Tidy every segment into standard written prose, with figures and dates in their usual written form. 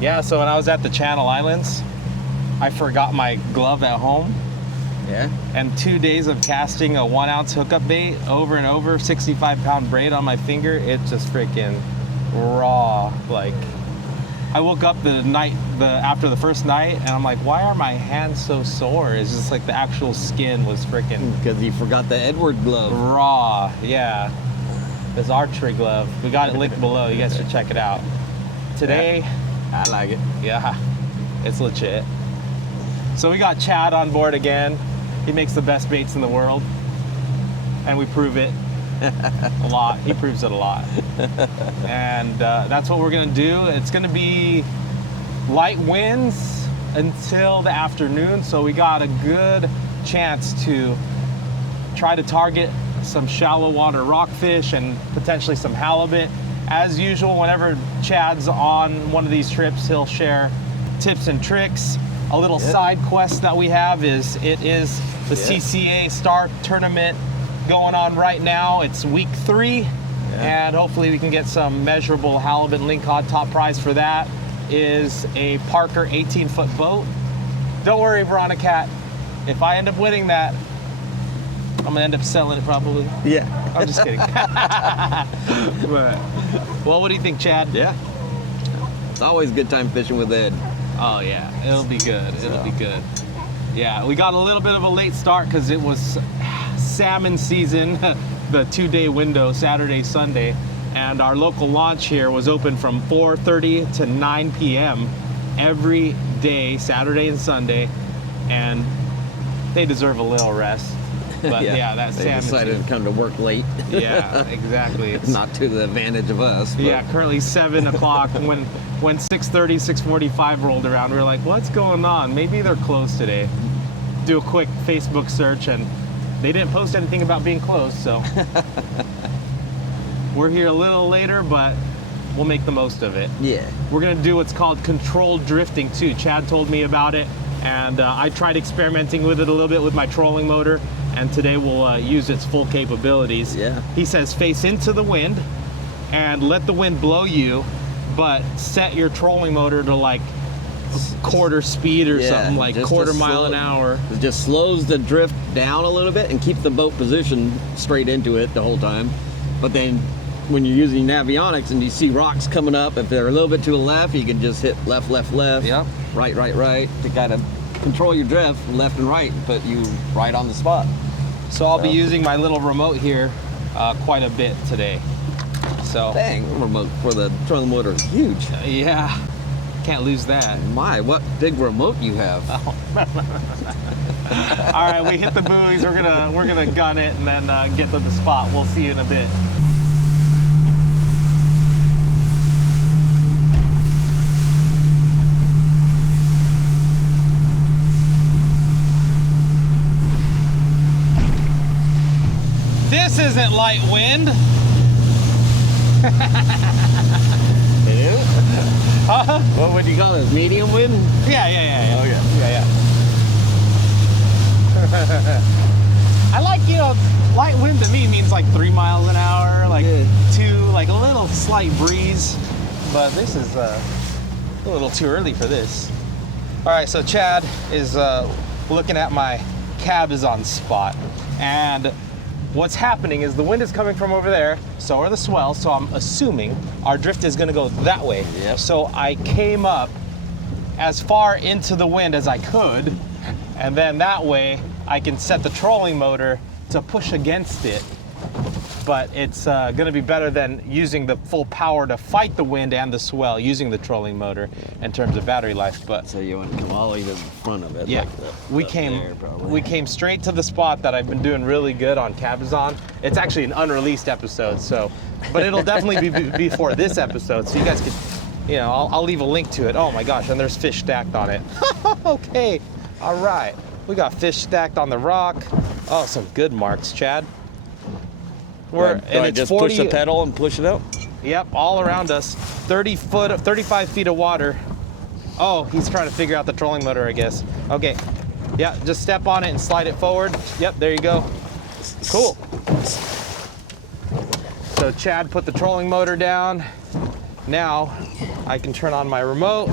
Yeah, so when I was at the Channel Islands, I forgot my glove at home. Yeah. And 2 days of casting a 1 ounce hookup bait over and over, 65-pound braid on my finger, it just freaking raw. Like, I woke up after the first night and I'm like, why are my hands so sore? It's just like the actual skin was freaking... Because you forgot the Edward glove. Raw, yeah. This archery glove. We got it linked below. You guys should check it out. Today... I like it. Yeah, it's legit. So we got Chad on board again. He makes the best baits in the world. And we prove it a lot. He proves it a lot. And that's what we're gonna do. It's gonna be light winds until the afternoon. So we got a good chance to try to target some shallow water rockfish and potentially some halibut. As usual, whenever Chad's on one of these trips, he'll share tips and tricks. A little side quest that we have is the CCA Star Tournament going on right now. It's week 3, and hopefully we can get some measurable halibut and lingcod. Top prize for that is a Parker 18-foot boat. Don't worry, Veronica, if I end up winning that, I'm gonna end up selling it probably. Yeah. I'm just kidding. Well, what do you think, Chad? Yeah. It's always a good time fishing with Ed. Oh yeah, it'll be good. It'll be good. Yeah, we got a little bit of a late start because it was salmon season, the 2-day window, Saturday, Sunday, and our local launch here was open from 4:30 to 9 p.m. every day, Saturday and Sunday, and they deserve a little rest. But yeah, that they salmon decided season. to come to work late. Yeah, exactly. It's not to the advantage of us. But. Yeah, currently 7 o'clock. When 6:30, 6:45 rolled around, we were like, what's going on? Maybe they're closed today. Do a quick Facebook search, and they didn't post anything about being closed, so. We're here a little later, but we'll make the most of it. Yeah. We're gonna do what's called controlled drifting too. Chad told me about it, and I tried experimenting with it a little bit with my trolling motor, and today we'll use its full capabilities. Yeah. He says face into the wind and let the wind blow you, but set your trolling motor to like quarter speed or something, like quarter mile an hour. It just slows the drift down a little bit and keeps the boat positioned straight into it the whole time. But then when you're using avionics and you see rocks coming up, if they're a little bit to the left, you can just hit left, left, left, Yep. right, right, right, to kind of control your drift left and right and put you right on the spot. So I'll be using my little remote here quite a bit today. So Dang, the remote for the trolling motor is huge. Yeah, can't lose that. My, what big remote you have. All right, we hit the buoys. We're gonna gun it and then get to the spot. We'll see you in a bit. This isn't light wind. It is? Huh? What would you call this? Medium wind? Yeah. Oh, yeah. I like, light wind to me means like 3 miles an hour, like 2, like a little slight breeze. But this is a little too early for this. All right, so Chad is looking at my cabezon spot, and what's happening is the wind is coming from over there, so are the swells, so I'm assuming our drift is gonna go that way. Yep. So I came up as far into the wind as I could, and then that way I can set the trolling motor to push against it. But it's gonna be better than using the full power to fight the wind and the swell using the trolling motor in terms of battery life. But So you want to come all the way to the front of it. yeah, like we came straight to the spot that I've been doing really good on cabezon. It's actually an unreleased episode, so, but it'll definitely be before this episode, so you guys can, I'll leave a link to it. Oh my gosh, and there's fish stacked on it. Okay, all right, we got fish stacked on the rock. Oh, some good marks, Chad. Do I just push the pedal and push it out? Yep, all around us. 35 feet of water. Oh, he's trying to figure out the trolling motor, I guess. Okay, yeah, just step on it and slide it forward. Yep, there you go. Cool. So Chad put the trolling motor down. Now I can turn on my remote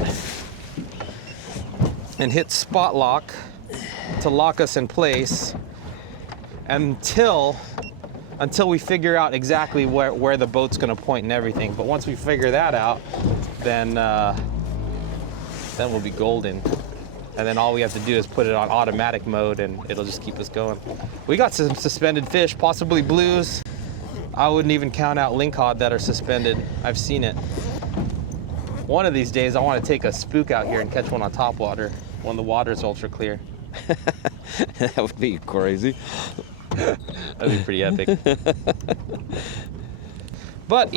and hit spot lock to lock us in place until we figure out exactly where the boat's gonna point and everything. But once we figure that out, then we'll be golden. And then all we have to do is put it on automatic mode and it'll just keep us going. We got some suspended fish, possibly blues. I wouldn't even count out lingcod that are suspended. I've seen it. One of these days, I want to take a spook out here and catch one on top water when the water's ultra clear. That would be crazy. That'd be pretty epic. But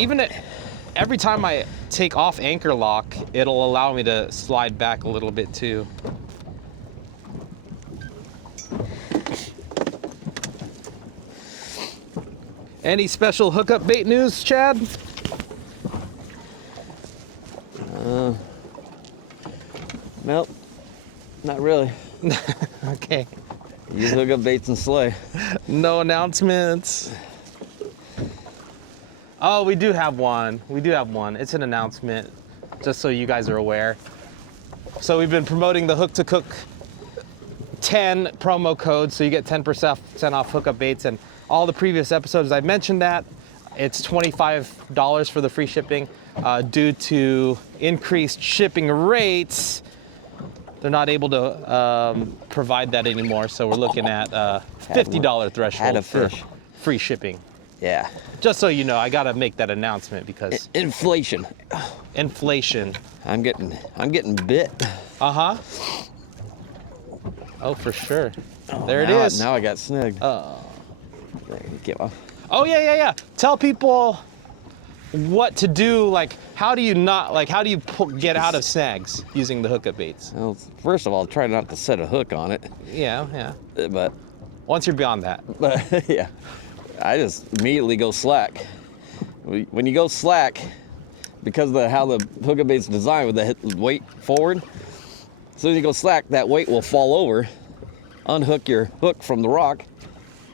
every time I take off anchor lock, it'll allow me to slide back a little bit too. Any special hookup bait news, Chad? Nope, not really. Okay. Use hookup baits and slay. No announcements. Oh, we do have one. It's an announcement, just so you guys are aware. So we've been promoting the Hook to Cook 10 promo code, so you get 10% off hookup baits. And all the previous episodes I've mentioned that. It's $25 for the free shipping. Due to increased shipping rates, they're not able to provide that anymore. So we're looking at $50 threshold for free shipping. Yeah. Just so you know, I gotta make that announcement because Inflation. inflation. I'm getting bit. Uh-huh. Oh, for sure. There it Now is. Now I got snagged. Oh. There, get off. Oh, yeah. Tell people what to do. Like, how do you get out of snags using the hookup baits? Well, first of all, try not to set a hook on it. Yeah. But Once you're beyond that. yeah, I just immediately go slack. When you go slack, because of how the hookup bait's designed with the weight forward, as soon as you go slack, that weight will fall over, unhook your hook from the rock,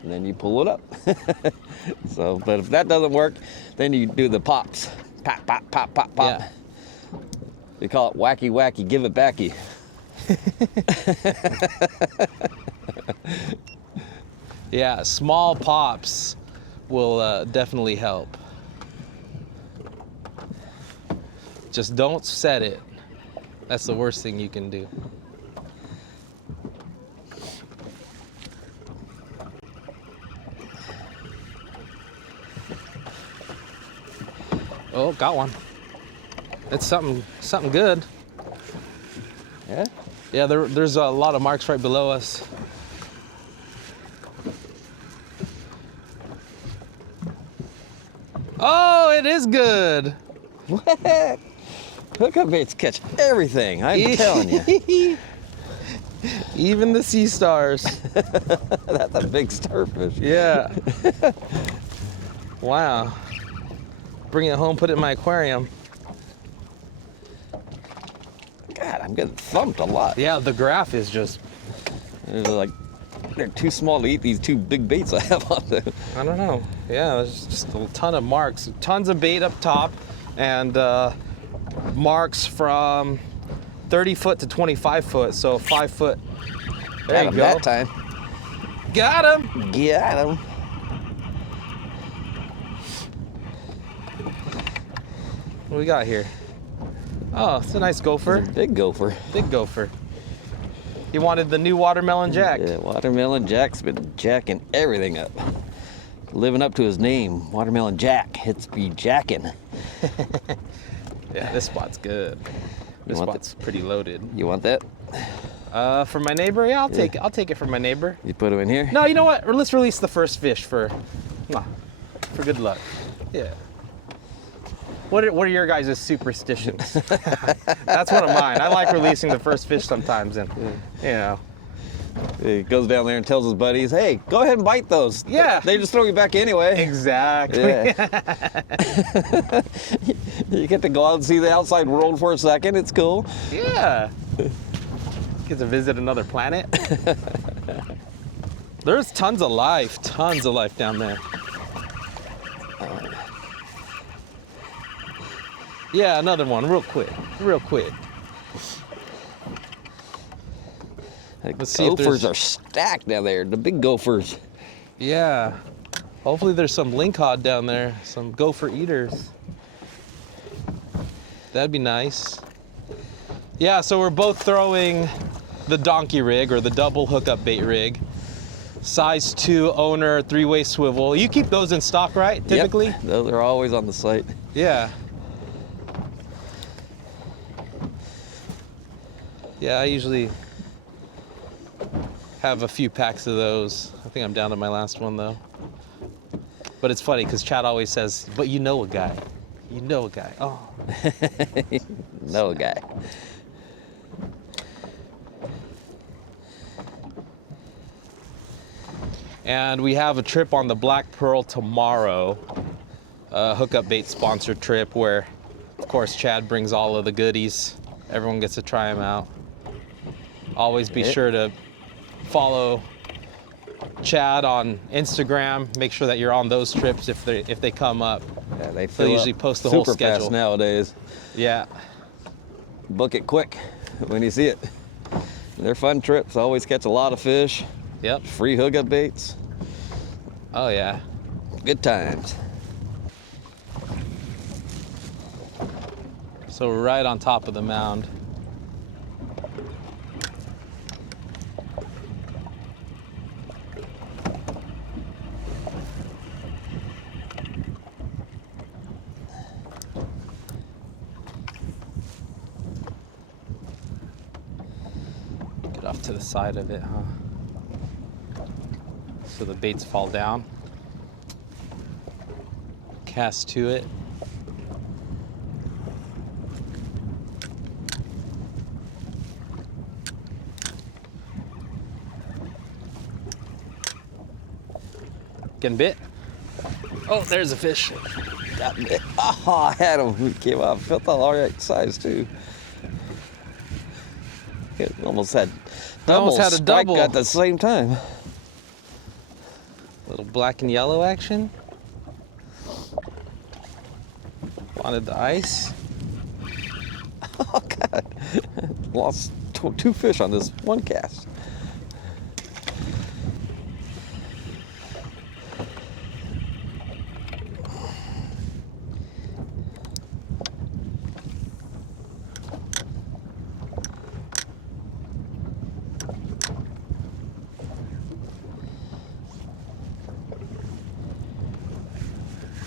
and then you pull it up. So, but if that doesn't work, then you do the pops. Pop, pop, pop, pop, pop. Yeah. We call it wacky, wacky, give it backy. Yeah, small pops will definitely help. Just don't set it. That's the worst thing you can do. Oh, got one. It's something good. Yeah? Yeah, there's a lot of marks right below us. Oh, it is good. What? Hookup baits catch everything, I'm telling you. Even the sea stars. That's a big starfish. Yeah. Wow. Bring it home, put it in my aquarium. God, I'm getting thumped a lot. Yeah, the graph is just, They're too small to eat these two big baits I have on there. I don't know. Yeah, there's just a ton of marks. Tons of bait up top and marks from 30 foot to 25 foot. So 5 foot. There you Got him go. that time. Got him. Got him. What we got here? Oh, it's a nice gopher. Big gopher. Big gopher. He wanted the new watermelon jack. Yeah, Watermelon Jack's been jacking everything up. Living up to his name, Watermelon Jack. It's be jacking. Yeah, this spot's good. This want spot's pretty loaded. You want that? For my neighbor, yeah, I'll take it. I'll take it for my neighbor. You put him in here? No, you know what? Let's release the first fish for good luck. Yeah. What are your guys' superstitions? That's one of mine. I like releasing the first fish sometimes, and you know. He goes down there and tells his buddies, "Hey, go ahead and bite those. Yeah. They just throw you back anyway." Exactly. Yeah. You get to go out and see the outside world for a second. It's cool. Yeah. Get to visit another planet. There's tons of life down there. Yeah, another one, real quick, real quick. Let's see if Gophers there's... are stacked down there, the big gophers. Yeah. Hopefully there's some lingcod down there, some gopher eaters. That'd be nice. Yeah, so we're both throwing the donkey rig or the double hookup bait rig. Size 2 owner, 3-way swivel. You keep those in stock, right, typically? Yep, those are always on the site. Yeah. Yeah, I usually have a few packs of those. I think I'm down to my last one though. But it's funny because Chad always says, but you know a guy. You know a guy. Oh. No guy. And we have a trip on the Black Pearl tomorrow. A hookup bait sponsored trip where, of course, Chad brings all of the goodies. Everyone gets to try them out. Always be sure to follow Chad on Instagram. Make sure that you're on those trips if they come up. Yeah, they They'll usually post the whole super schedule fast nowadays. Yeah. Book it quick when you see it. They're fun trips. Always catch a lot of fish. Yep. Free hookup baits. Oh yeah. Good times. So we're right on top of the mound. Get off to the side of it, huh? So the baits fall down. Cast to it. Getting bit? Oh, there's a fish. Got bit. Oh, I had him. He came out. Felt the all right size too. It almost had Almost had a strike double. at the same time. Little black and yellow action. Wanted the ice. Oh God! Lost two fish on this one cast.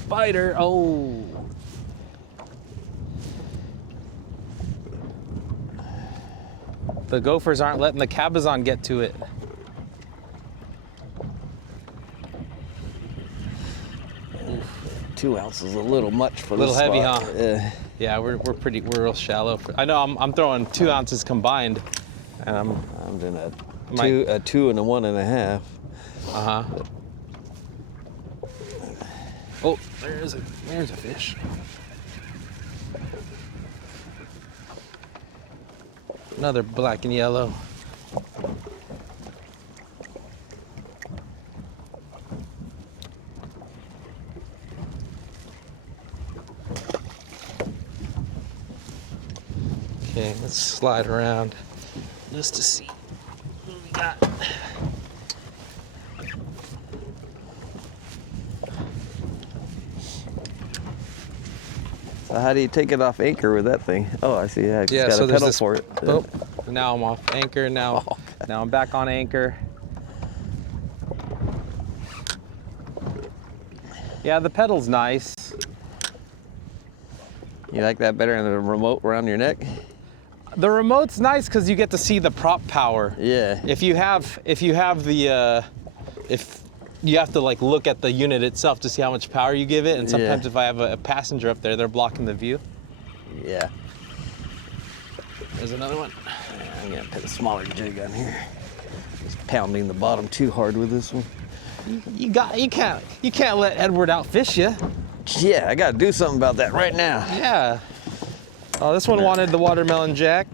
Spider. Oh. The gophers aren't letting the cabezon get to it. 2 ounces a little much for A little this heavy, spot. huh? Yeah. Yeah, we're real shallow. I know I'm throwing 2 ounces combined, and I'm doing Might- a 2 and a 1.5. Oh, there's a fish. Another black and yellow. Okay, let's slide around just to see what we got. So how do you take it off anchor with that thing? Oh, I see. Yeah, it's got so a there's pedal this. for it. Oh, now I'm off anchor. Now, Oh, now I'm back on anchor. Yeah, the pedal's nice. You like that better than the remote around your neck? The remote's nice because you get to see the prop power. Yeah. If you have the, if you have to like look at the unit itself to see how much power you give it, and sometimes Yeah. if I have a passenger up there, they're blocking the view. Yeah. There's another one. I'm gonna put a smaller jig on here. Just pounding the bottom too hard with this one. You can't let Edward outfish you. Yeah, I gotta do something about that right now. Yeah. Oh, this one wanted the watermelon jack.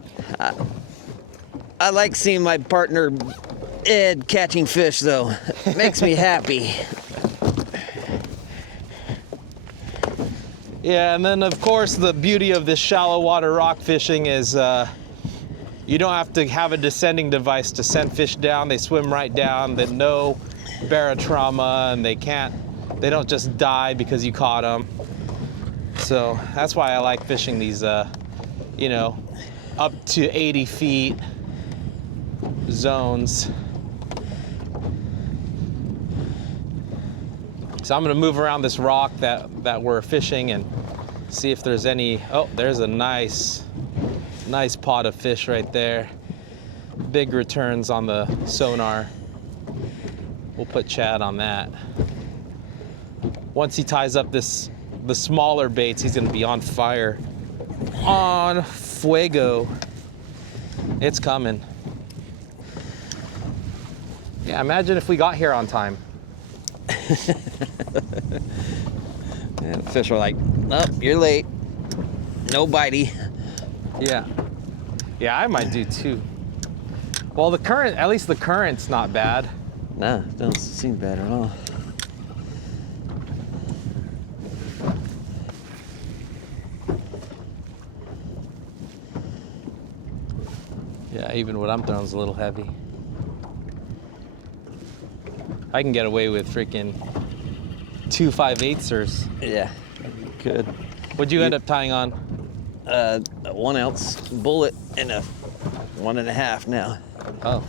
I like seeing my partner Ed catching fish though. It makes me happy. Yeah, and then of course the beauty of this shallow water rock fishing is you don't have to have a descending device to send fish down. They swim right down. They no barotrauma, and they don't just die because you caught them. So that's why I like fishing these, you know, up to 80 feet zones. So I'm gonna move around this rock that we're fishing and see if there's any. Oh, there's a nice pot of fish right there. Big returns on the sonar. We'll put Chad on that. Once he ties up the smaller baits, he's gonna be on fire. On fuego. It's coming. Yeah, imagine if we got here on time. And the fish were like, oh, you're late. No bitey. Yeah. Yeah, I might do too. Well, at least the current's not bad. Nah, it doesn't seem bad at all. Yeah, even what I'm throwing is a little heavy. I can get away with freaking 2 5/8ers. Yeah, good. What'd you end up tying on? A 1 ounce bullet and a 1.5 now. Oh.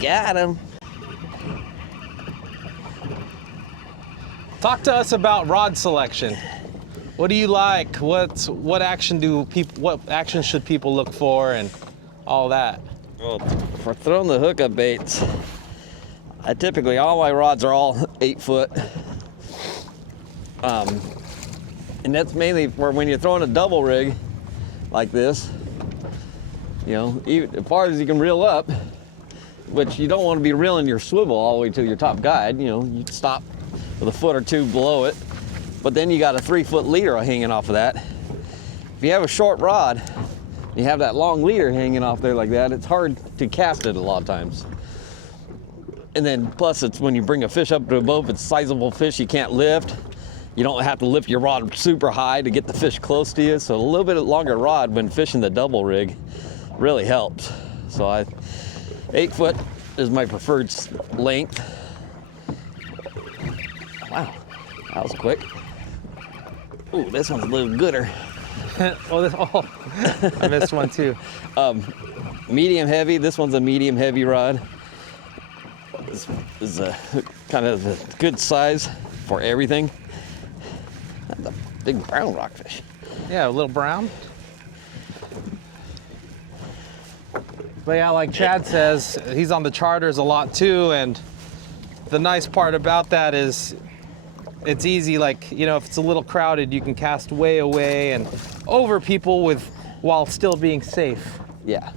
Got him. Talk to us about rod selection. What do you like? What action should people look for and all that? Well, for throwing the hookup baits, all my rods are all 8 foot. And that's mainly for when you're throwing a double rig like this, you know, even as far as you can reel up, which you don't want to be reeling your swivel all the way to your top guide. You know, you stop with a foot or two below it, but then you got a 3 foot leader hanging off of that. If you have a short rod, you have that long leader hanging off there like that, it's hard to cast it a lot of times. And then plus it's when you bring a fish up to a boat, if it's a sizable fish you can't lift, you don't have to lift your rod super high to get the fish close to you. So a little bit longer rod when fishing the double rig really helps. So 8 foot is my preferred length. Wow, that was quick. Ooh, this one's a little gooder. I missed one too. Medium heavy, this one's a medium heavy rod. This is a kind of a good size for everything. That's a big brown rockfish. Yeah, a little brown. But yeah, like Chad says, he's on the charters a lot too, and the nice part about that is it's easy. Like, you know, if it's a little crowded, you can cast way away and over people while still being safe. Yeah.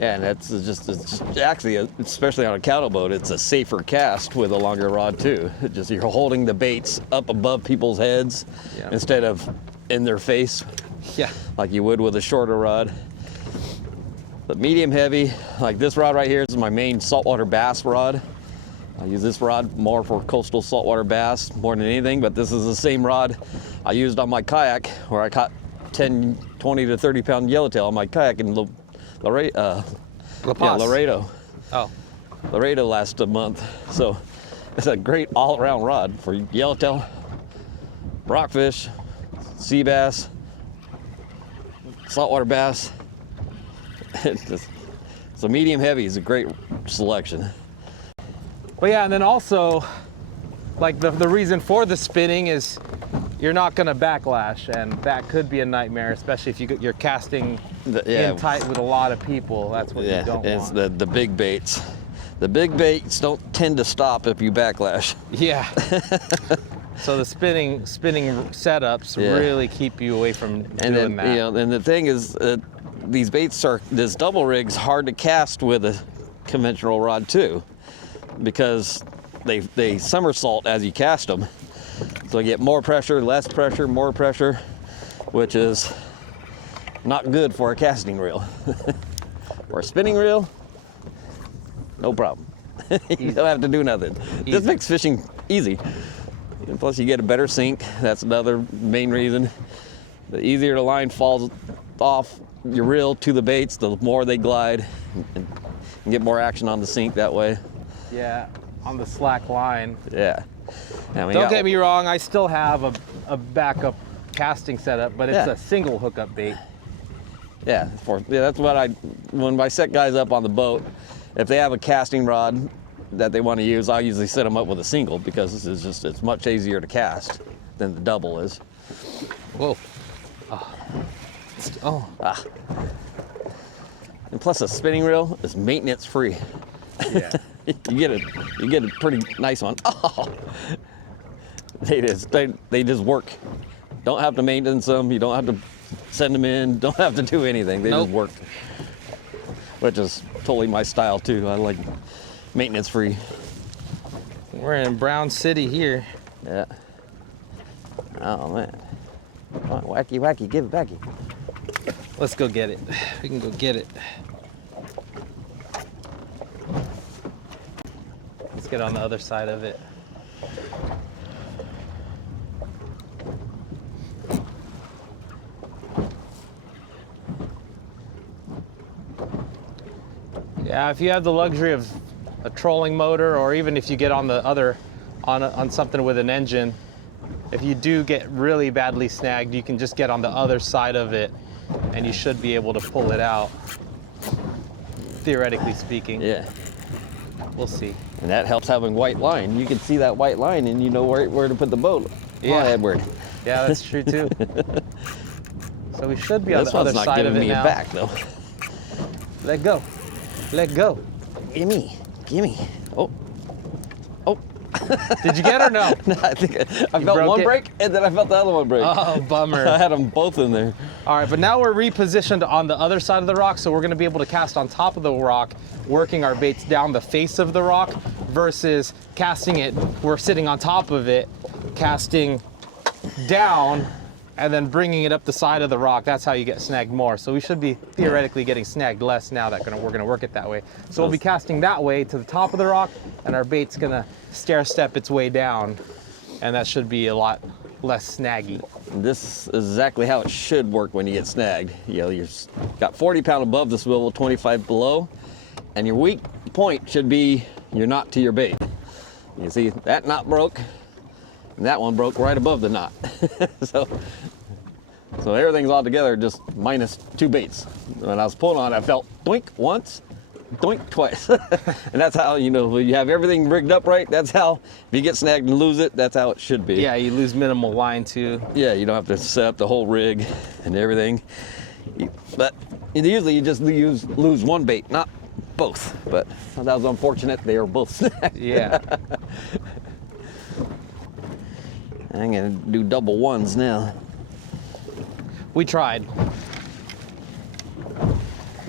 Yeah, and it's actually, especially on a cattle boat, it's a safer cast with a longer rod too. You're holding the baits up above people's heads instead of in their face. Yeah. Like you would with a shorter rod. But medium heavy, like this rod right here, this is my main saltwater bass rod. I use this rod more for coastal saltwater bass more than anything, but this is the same rod I used on my kayak where I caught 20 to 30 pound yellowtail on my kayak in Laredo. Oh. Laredo last month. So it's a great all-around rod for yellowtail, rockfish, sea bass, saltwater bass. So medium heavy is a great selection. But yeah, and then also, like the reason for the spinning is you're not gonna backlash, and that could be a nightmare, especially if you're casting in tight with a lot of people. That's what you don't want. It's the big baits. The big baits don't tend to stop if you backlash. Yeah. So the spinning setups really keep you away from doing that. You know, and the thing is, these baits this double rig's hard to cast with a conventional rod too, because they somersault as you cast them. So you get more pressure, less pressure, more pressure, which is not good for a casting reel. For a spinning reel, no problem. You don't have to do nothing. This makes fishing easy. And plus you get a better sink. That's another main reason. The easier the line falls off your reel to the baits, the more they glide and get more action on the sink that way. Yeah, on the slack line. Yeah. Don't get me wrong, I still have a backup casting setup, but it's a single hookup bait. Yeah, that's what when I set guys up on the boat, if they have a casting rod that they want to use, I usually set them up with a single because it's much easier to cast than the double is. Whoa. Oh. Ah. And plus a spinning reel is maintenance free. Yeah. you get a pretty nice one. Oh. They just work. Don't have to maintenance them. You don't have to send them in. Don't have to do anything. They just work. Which is totally my style too. I like maintenance free. We're in Brown City here. Yeah. Oh man. Come on, wacky, wacky, give it backy. Let's go get it. We can go get it. Let's get on the other side of it. Yeah, if you have the luxury of a trolling motor, or even if you get on the other, on something with an engine, if you do get really badly snagged, you can just get on the other side of it and you should be able to pull it out, theoretically speaking. Yeah. We'll see. And that helps having white line. You can see that white line and you know where to put the boat. Yeah. Oh, Edward. Yeah, that's true too. So we should be on This the other one's not side of giving it me now. it back though. Let go. Let go. Gimme. Gimme. Oh. Oh. Did you get it or no? No, I think I felt broke one it? break and then I felt the other one break. Oh, bummer. I had them both in there. All right, but now we're repositioned on the other side of the rock, so we're gonna be able to cast on top of the rock, working our baits down the face of the rock, versus casting it, we're sitting on top of it, casting down, and then bringing it up the side of the rock. That's how you get snagged more. So we should be theoretically getting snagged less now that we're gonna work it that way. So we'll be casting that way to the top of the rock, and our bait's gonna stair step its way down, and that should be a lot less snaggy. This is exactly how it should work when you get snagged. You know, you've got 40 pound above the swivel, 25 below, and your weak point should be your knot to your bait. You see, that knot broke, and that one broke right above the knot. So everything's all together, just minus 2 baits. When I was pulling on it, I felt doink once, doink twice. And that's how, you know, when you have everything rigged up right, that's how, if you get snagged and lose it, that's how it should be. Yeah, you lose minimal line too. Yeah, you don't have to set up the whole rig and everything. But usually you just lose one bait, not both. But that was unfortunate, they were both snagged. Yeah. I'm gonna do double ones now. We tried.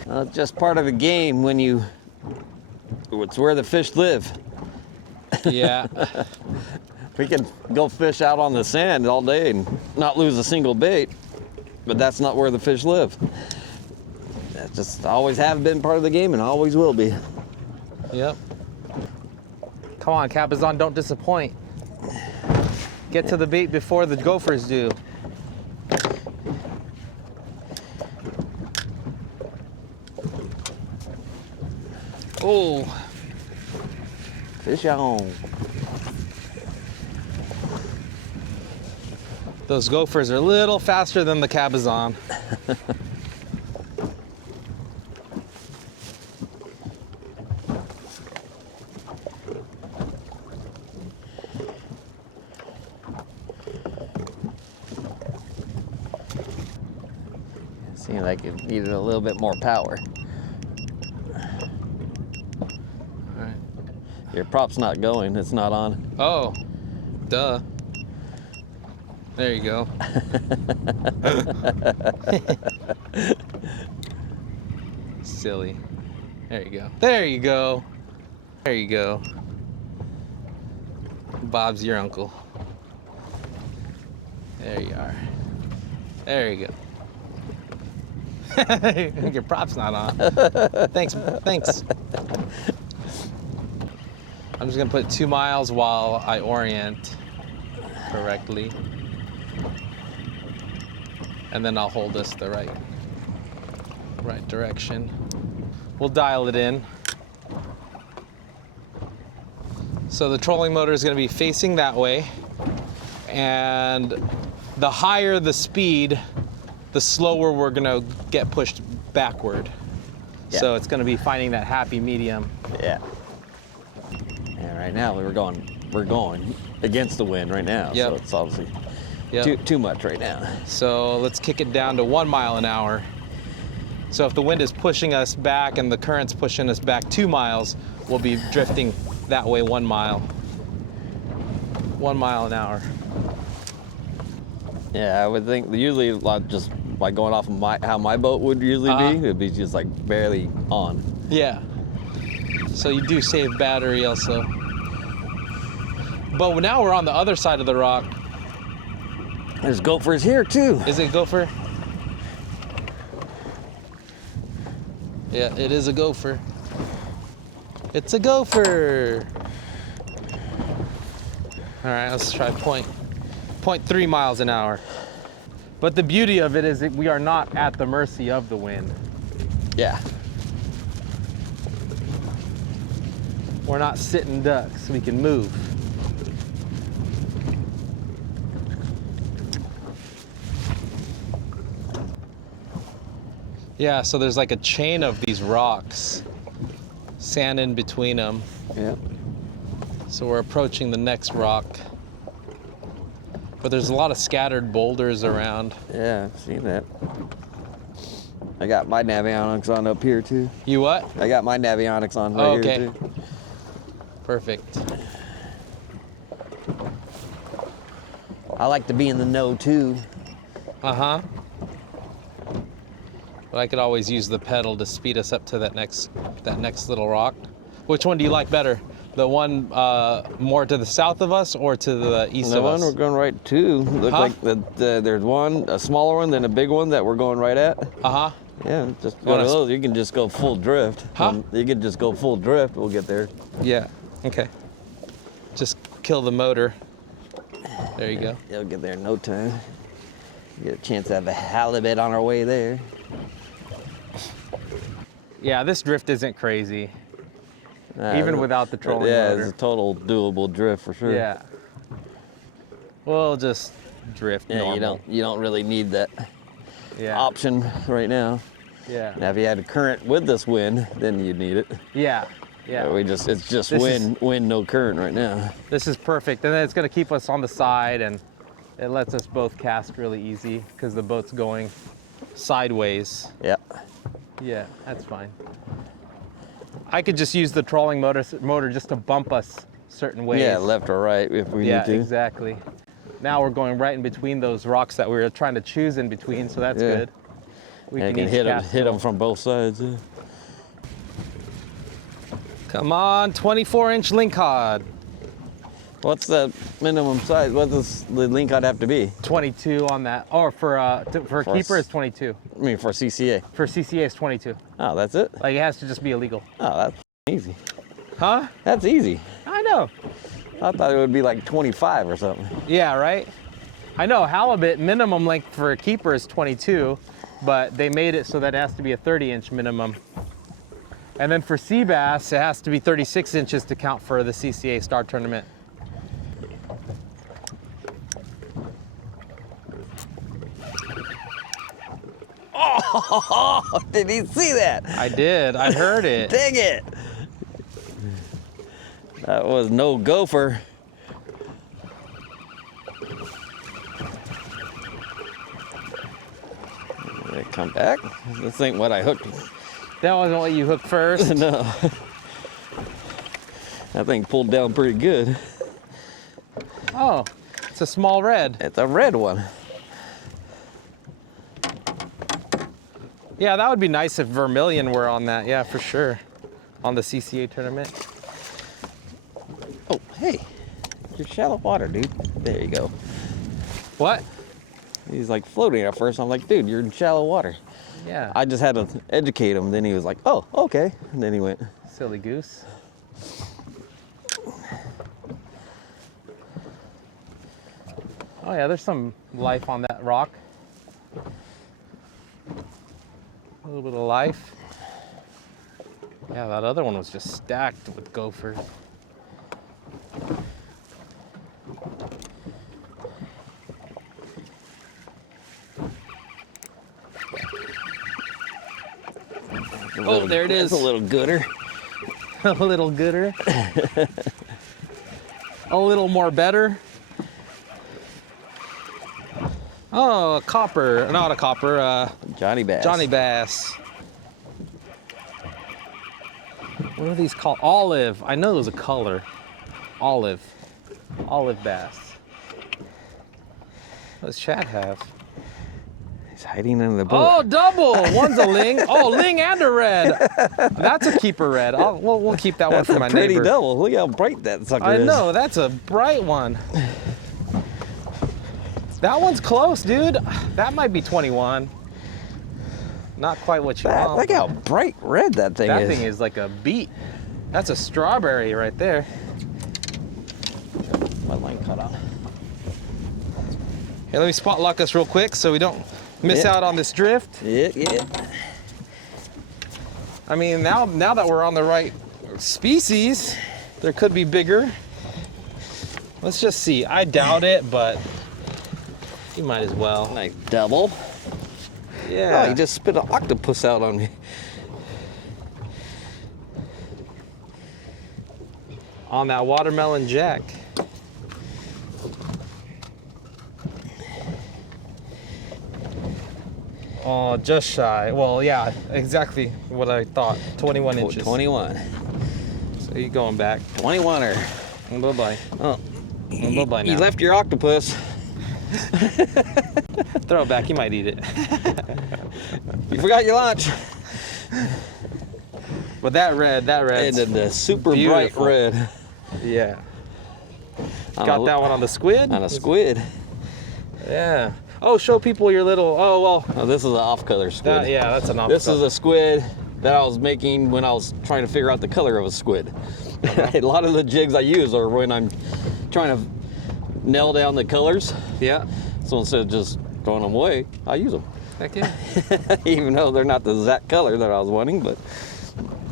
It's just part of the game when it's where the fish live. Yeah. We can go fish out on the sand all day and not lose a single bait, but that's not where the fish live. That just always have been part of the game and always will be. Yep. Come on, Capizon, don't disappoint. Get to the bait before the gophers do. Oh. Fish on. Those gophers are a little faster than the Cabezon. Seemed like it needed a little bit more power. Alright. Your prop's not going, it's not on. Oh, duh. There you go. Silly. There you go. There you go. There you go. Bob's your uncle. There you are. There you go. Your prop's not on. Thanks. I'm just gonna put 2 miles while I orient correctly. And then I'll hold this the right direction. We'll dial it in. So the trolling motor is gonna be facing that way. And the higher the speed, the slower we're gonna get pushed backward. Yeah. So it's gonna be finding that happy medium. Yeah. And right now we're going against the wind right now. Yep. So it's obviously too much right now. So let's kick it down to 1 mile an hour. So if the wind is pushing us back and the current's pushing us back 2 miles, we'll be drifting that way 1 mile. 1 mile an hour. Yeah, I would think usually just like going off of how my boat would usually be, it'd be just like barely on. Yeah. So you do save battery also. But now we're on the other side of the rock. There's gophers here too. Is it a gopher? Yeah, it is a gopher. It's a gopher. All right, let's try 0.3 miles an hour. But the beauty of it is that we are not at the mercy of the wind. Yeah. We're not sitting ducks, we can move. Yeah, so there's like a chain of these rocks, sand in between them. Yeah. So we're approaching the next rock. But there's a lot of scattered boulders around. Yeah, I've seen that. I got my navionics on up here too. You what? I got my navionics on right here too. Perfect. I like to be in the know too. Uh-huh. But I could always use the pedal to speed us up to that next little rock. Which one do you like better? The one more to the south of us or to the east The of one us? we're going right to. Looks like there's one, a smaller one, then a big one that we're going right at. Uh-huh. Yeah, just one of those. You can just go full drift. Huh? You can just go full drift. We'll get there. Yeah, okay. Just kill the motor. There you go. You'll get there in no time. Get a chance to have a halibut on our way there. Yeah, this drift isn't crazy. Even without the trolling motor. Yeah, it's a total doable drift for sure. Yeah. We'll just drift normal. you don't really need that Yeah. option right now. Yeah. Now if you had a current with this wind, then you'd need it. Yeah. Yeah. It's just This wind, no current right now. This is perfect. And then it's going to keep us on the side and it lets us both cast really easy because the boat's going sideways. Yeah. Yeah, that's fine. I could just use the trolling motor just to bump us certain ways. Yeah, left or right if we need to. Yeah, exactly. Now we're going right in between those rocks that we were trying to choose in between, so that's good. We can each hit cast them from both sides. Yeah. Come on, 24-inch lingcod. What's the minimum size? What does the lingcod have to be? 22 on that. Or for keeper is 22. I mean, for CCA. For CCA is 22. Oh, that's it? Like it has to just be illegal. Oh, that's easy. Huh? That's easy. I know. I thought it would be like 25 or something. Yeah, right? I know halibut minimum length for a keeper is 22, but they made it so that it has to be a 30-inch minimum. And then for sea bass, it has to be 36 inches to count for the CCA Star Tournament. Oh, did he see that? I did. I heard it. Dang it. That was no gopher. Did it come back? This ain't what I hooked. That wasn't what you hooked first? No. That thing pulled down pretty good. Oh, it's a small red. It's a red one. Yeah, that would be nice if vermilion were on that. Yeah, for sure. On the CCA tournament. Oh, hey. You're shallow water, dude. There you go. What? He's like floating at first. I'm like, dude, you're in shallow water. Yeah. I just had to educate him. Then he was like, oh, okay. And then he went. Silly goose. Oh yeah, there's some life on that rock. A little bit of life. Yeah, that other one was just stacked with gophers. Oh, there it is. That's a little gooder. A little gooder. A little more better. Oh, a copper. Not a copper. Johnny Bass. Johnny Bass. What are these called? Olive. I know there's a color. Olive. Olive bass. What does Chad have? He's hiding in the boat. Oh, double! One's a ling. Oh, ling and a red. That's a keeper red. We'll keep that one That's for a my pretty neighbor. double. Look how bright that sucker I is. know, that's a bright one. That one's close, dude. That might be 21. Not quite what you want. Look how bright red that thing is. That thing is like a beet. That's a strawberry right there. My line cut off. Hey, let me spot lock us real quick so we don't miss out on this drift. Yeah. I mean, now that we're on the right species, there could be bigger. Let's just see. I doubt it, but you might as well. Nice double. Yeah. Oh, he just spit an octopus out on me. On that watermelon jack. Oh, just shy. Well, yeah, exactly what I thought. 21 inches. 21. So you going back. 21er. Bye-bye. Oh, Bye-bye now. you left your octopus. Throw it back. You might eat it. You forgot your lunch. But that red. And then the super beautiful. bright red. Yeah. On Got a- that one on the squid? On a squid. Yeah. Oh, show people your little, oh, well. Oh, this is an off-color squid. Yeah, that's an off This is a squid that I was making when I was trying to figure out the color of a squid. A lot of the jigs I use are when I'm trying to nail down the colors. Yeah. So instead of just throwing them away, I use them. Heck yeah. Even though they're not the exact color that I was wanting,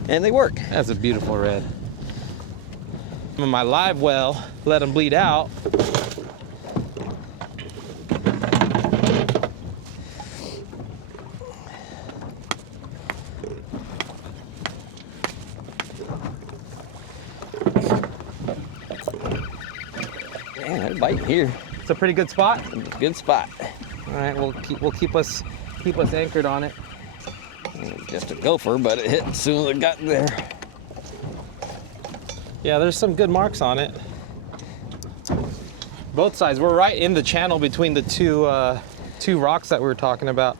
and they work. That's a beautiful red. In my live well, let them bleed out. Man, they're biting here. It's a pretty good spot. Good spot. All right, we'll keep us anchored on it. Just a gopher, but it hit as soon as it got there. Yeah, there's some good marks on it. Both sides. We're right in the channel between the two rocks that we were talking about.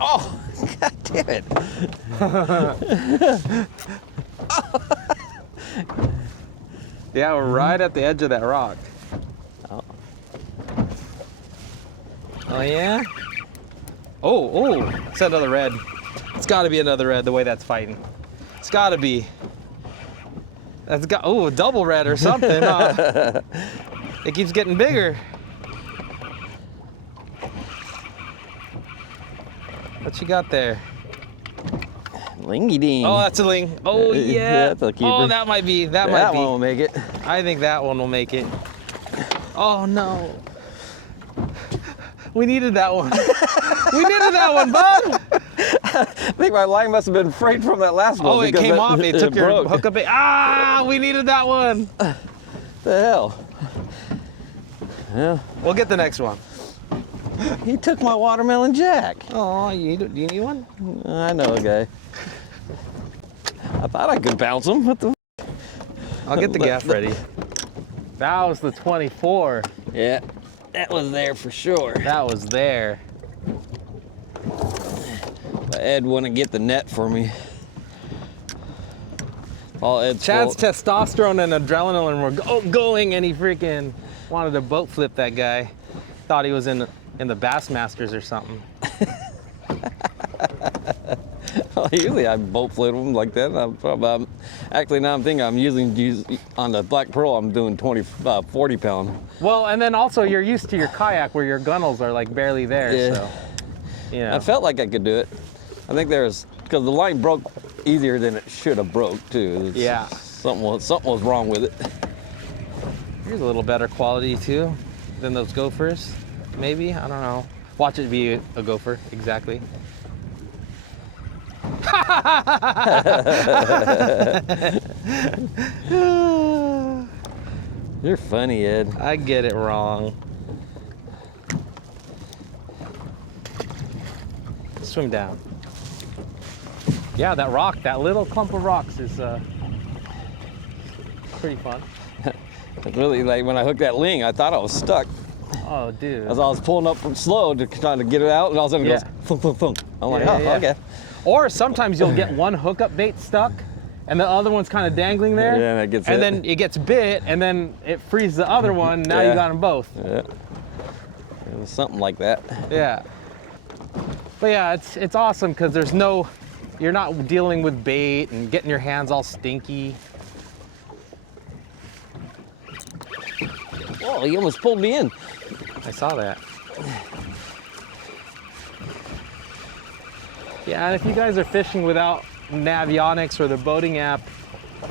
Oh, god damn it. Yeah, we're right at the edge of that rock. Oh. Oh yeah? Oh, it's another red. It's gotta be another red the way that's fighting. It's gotta be. That's got, a double red or something. Huh? It keeps getting bigger. What you got there? Lingy ding. Oh, that's a ling. Oh yeah. Yeah, that's a keeper. Oh, that might be. That might That be. one will make it. I think that one will make it. Oh no. We needed that one. We needed that one, bud. I think my line must have been frayed from that last one. Oh, it because came off. It took your broke. hookup bait. Ah, we needed that one. The hell? Yeah. We'll get the next one. He took my watermelon jack. Oh, do you need one? I know a guy. I thought I could bounce him. What the? I'll get the gaff ready. That was the 24. Yeah, that was there for sure. That was there. But Ed wouldn't get the net for me. All Ed's Chad's fault. testosterone and adrenaline were going, and he freaking wanted to boat flip that guy. Thought he was in the Bassmasters or something. Well, usually I boat flip them like that. Actually, now I'm thinking I'm using on the Black Pearl. I'm doing 40 pound. Well, and then also you're used to your kayak where your gunnels are like barely there. Yeah. So, you know. I felt like I could do it. I think because the line broke easier than it should have broke too. Yeah. Something was wrong with it. Here's a little better quality too than those gophers. Maybe, I don't know. Watch it be a gopher, exactly. You're funny, Ed. I get it wrong. Swim down. Yeah, that little clump of rocks is pretty fun. Really, like when I hooked that ling, I thought I was stuck. Oh, dude. As I was pulling up from slow to trying to get it out, and all of a sudden it goes thunk, thunk, thunk. I'm like, Yeah, yeah, okay. Or sometimes you'll get one hookup bait stuck, and the other one's kind of dangling there. Yeah, and it gets hit. then it gets bit, and then it frees the other one. Now you Yeah. got them both. Yeah. It was something like that. Yeah. But yeah, it's awesome because you're not dealing with bait and getting your hands all stinky. Oh, he almost pulled me in. I saw that. Yeah, and if you guys are fishing without Navionics or the boating app,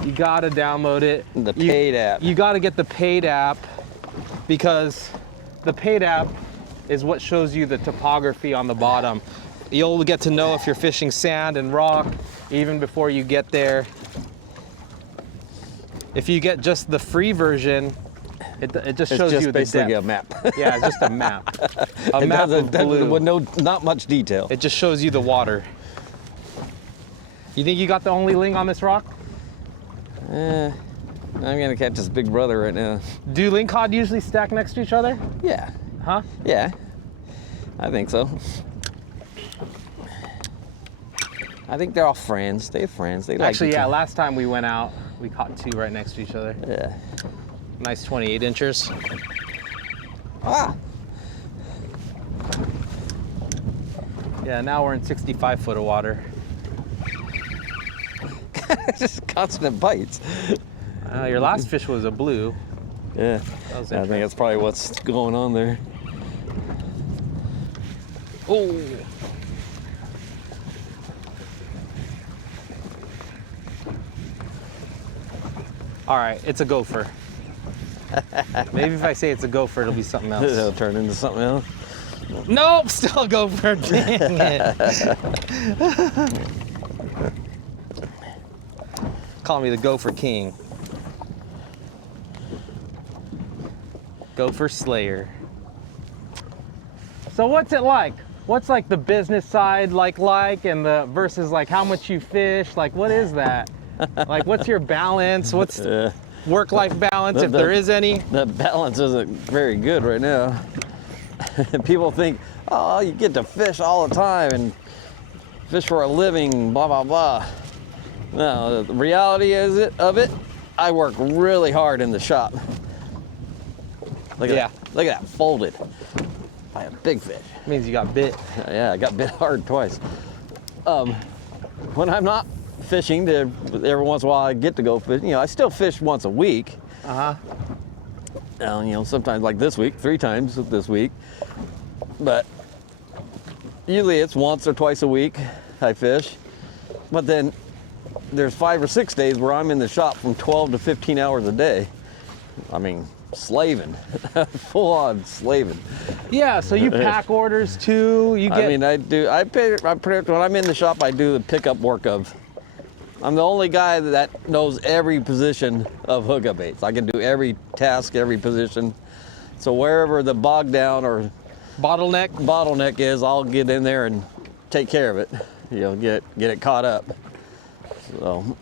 you gotta download it. The paid app. You gotta get the paid app because the paid app is what shows you the topography on the bottom. You'll get to know if you're fishing sand and rock even before you get there. If you get just the free version, it just shows you the basically depth. a map. Yeah, it's just a map. A It map doesn't- of blue. with not much detail. It just shows you the water. You think you got the only ling on this rock? I'm gonna catch his big brother right now. Do ling cod usually stack next to each other? Yeah, Huh? yeah, I think so. I think they're all friends. They're friends. They like Actually, each yeah, other. last time we went out, we caught two right next to each other. Yeah. Nice 28 inchers. Ah. Yeah, now we're in 65 foot of water. Just constant bites. Your last fish was a blue. Yeah. That was I think that's probably what's going on there. Oh. All right, it's a gopher. Maybe if I say it's a gopher, it'll be something It'll else. turn into something else. Nope, still a gopher. Dang it. Call me the Gopher King. Gopher Slayer. So what's it like? What's like the business side like and the versus like how much you fish? Like what is that? Like what's your balance? What's work-life balance if there is any? The balance isn't very good right now. People think, oh, you get to fish all the time and fish for a living, blah, blah, blah. No, the reality of it, I work really hard in the shop. Look at that. Look at that, folded by a big fish. Means you got bit. Yeah, I got bit hard twice. When I'm not fishing, every once in a while I get to go fish. You know, I still fish once a week. Uh-huh. You know, sometimes like this week, 3 times this week. But usually it's once or twice a week I fish. But then there's 5 or 6 days where I'm in the shop from 12 to 15 hours a day. I mean, slaving, full on slaving. Yeah, so you pack orders too. You get. I mean, when I'm in the shop, I do the pickup work of. I'm the only guy that knows every position of hookup baits. I can do every task, every position. So wherever the bog down or bottleneck is, I'll get in there and take care of it. You know, get it caught up. So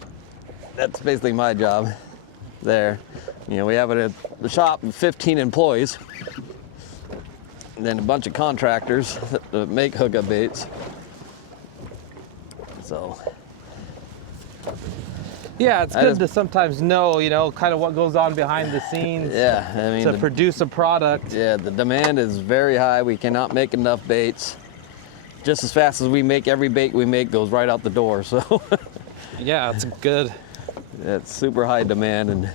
that's basically my job there. You know, we have it at the shop, 15 employees, and then a bunch of contractors that make hookup baits. So. Yeah, it's good to sometimes know, you know, kind of what goes on behind the scenes. Yeah, I mean, to produce a product. Yeah, the demand is very high. We cannot make enough baits. Just as fast as we make, every bait we make goes right out the door. So. Yeah, it's good. It's super high demand, and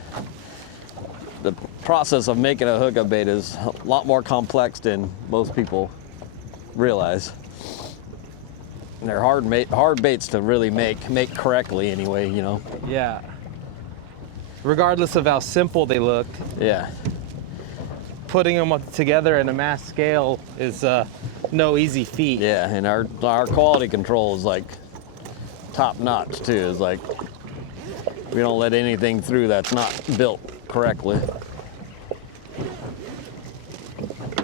the process of making a hookup bait is a lot more complex than most people realize. And they're hard baits to really make correctly anyway, you know. Yeah. Regardless of how simple they look. Yeah. Putting them together in a mass scale is no easy feat. Yeah, and our quality control is like top notch too. It's like we don't let anything through that's not built correctly.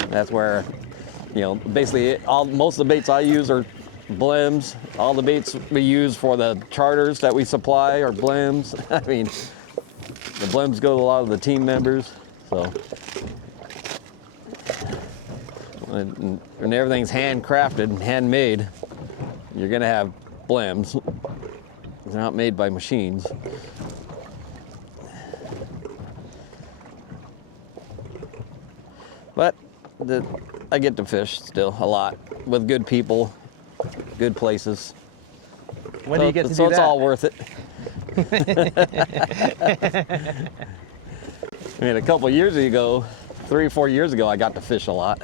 That's where, you know, basically most of the baits I use are blims. All the baits we use for the charters that we supply are blims. I mean, the blims go to a lot of the team members. So, and everything's handcrafted and handmade, you're gonna have blims. They're not made by machines. But I get to fish still a lot with good people. Good places. When do you get to do that? So it's all worth it. I mean, a couple years ago, 3 or 4 years ago, I got to fish a lot.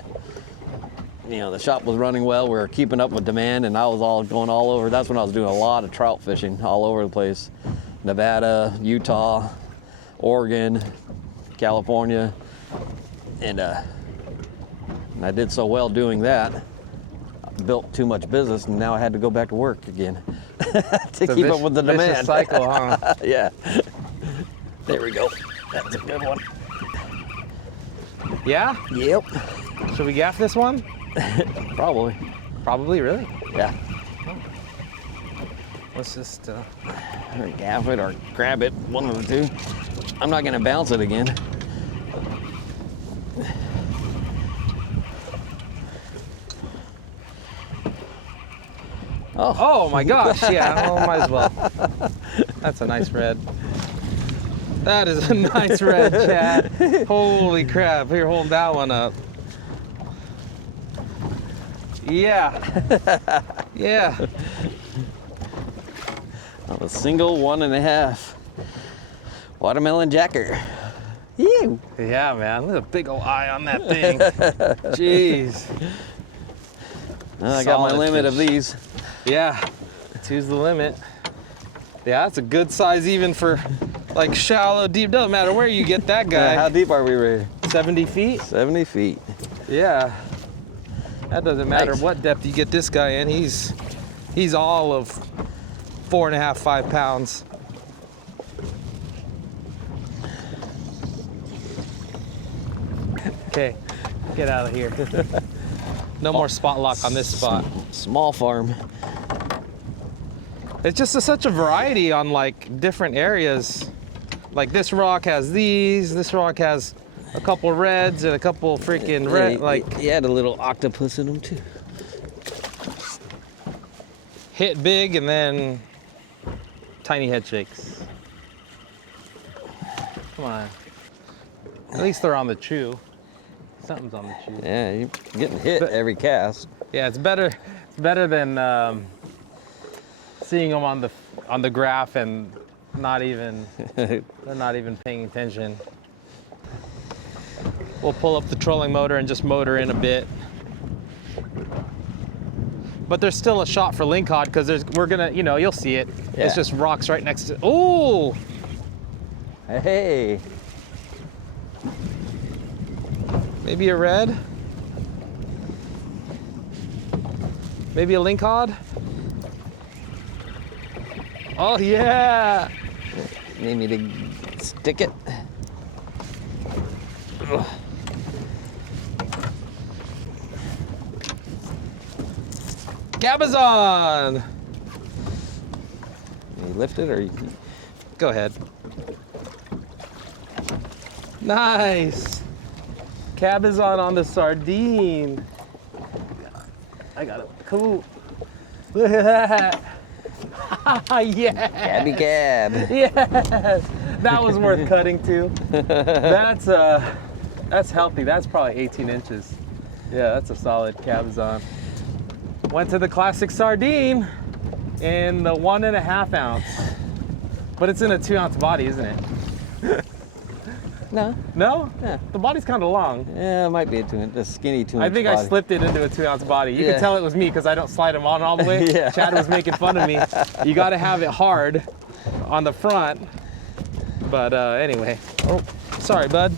You know, the shop was running well. We were keeping up with demand, and I was going all over. That's when I was doing a lot of trout fishing all over the place. Nevada, Utah, Oregon, California. And I did so well doing that. Built too much business, and now I had to go back to work again to keep up with the demand. Vicious cycle, huh? Yeah. There we go. That's a good one. Yeah? Yep. Should we gaff this one? Probably. Probably, really? Yeah. Let's just Or gaff it or grab it, one of the two. I'm not gonna bounce it again. Oh my gosh, yeah, well, might as well. That's a nice red. That is a nice red, Chad. Holy crap, here, hold that one up. Yeah. Yeah. A single 1.5 watermelon jacker. Ew. Yeah, man, look at a big old eye on that thing. Jeez. I got my Solid limit of fish. these. Yeah, 2's the limit. Yeah, that's a good size even for like shallow, deep. Doesn't matter where you get that guy. How deep are we, Ray? 70 feet? 70 feet. Yeah. That doesn't matter Nice. what depth you get this guy in. He's all of 4.5, 5 pounds. Okay, get out of here. No more spot lock on this spot. Small farm. It's just such a variety on like different areas. Like this rock has these, this rock has a couple reds and a couple freaking red, like he had a little octopus in him too. hit big and then tiny head shakes. Come on. At least they're on the chew. Something's on the chew. Yeah, you're getting hit But- every cast. Yeah, it's better than seeing them on the graph and not even they're not even paying attention. We'll pull up the trolling motor and just motor in a bit. But there's still a shot for lingcod because we're gonna, you know, you'll see it. Yeah. It's just rocks right next to. Ooh, Hey. Maybe a red? Maybe a lingcod? Oh yeah! Need me to stick it? Ugh. Cabezon! You lift it or you... Go ahead. Nice! Cabezon on the sardine. I got it. Cool. Look at that. Yeah. Cabby cab. Yes. That was worth cutting too. That's healthy. That's probably 18 inches. Yeah, that's a solid cabezon. Went to the classic sardine in the 1.5 ounce. But it's in a 2 ounce body, isn't it? No. No? Yeah. The body's kind of long. Yeah, it might be a skinny 2 ounce I think body. I slipped it into a 2 ounce body. You Yeah. can tell it was me because I don't slide them on all the way. Yeah. Chad was making fun of me. You got to have it hard on the front. But anyway. Oh, sorry, bud.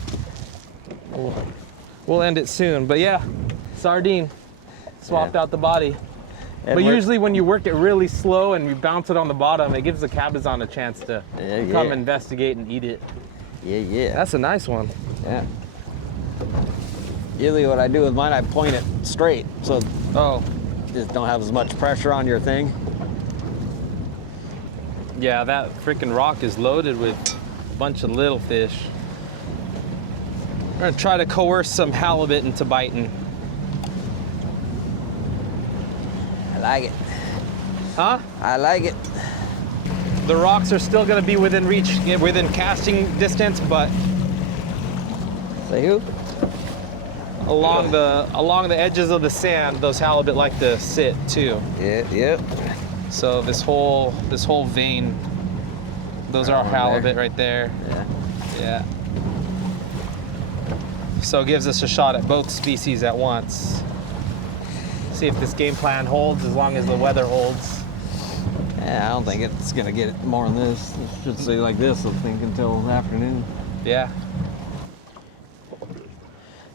We'll end it soon. But yeah, sardine. Swapped out the body. And But we're- usually when you work it really slow and you bounce it on the bottom, it gives the cabezon a chance to come investigate and eat it. Yeah. That's a nice one. Yeah. Usually what I do with mine, I point it straight, so Oh, just don't have as much pressure on your thing. yeah, that freaking rock is loaded with a bunch of little fish. We're gonna try to coerce some halibut into biting. I like it. Huh? I like it. The rocks are still gonna be within reach, within casting distance, but Say who? along the edges of the sand, those halibut like to sit too. Yep. So this whole vein, those are Right on halibut there. right there. Yeah. Yeah. So it gives us a shot at both species at once. See if this game plan holds as long as the weather holds. Yeah, I don't think it's gonna get more than this. It should stay like this, I think, until afternoon. Yeah.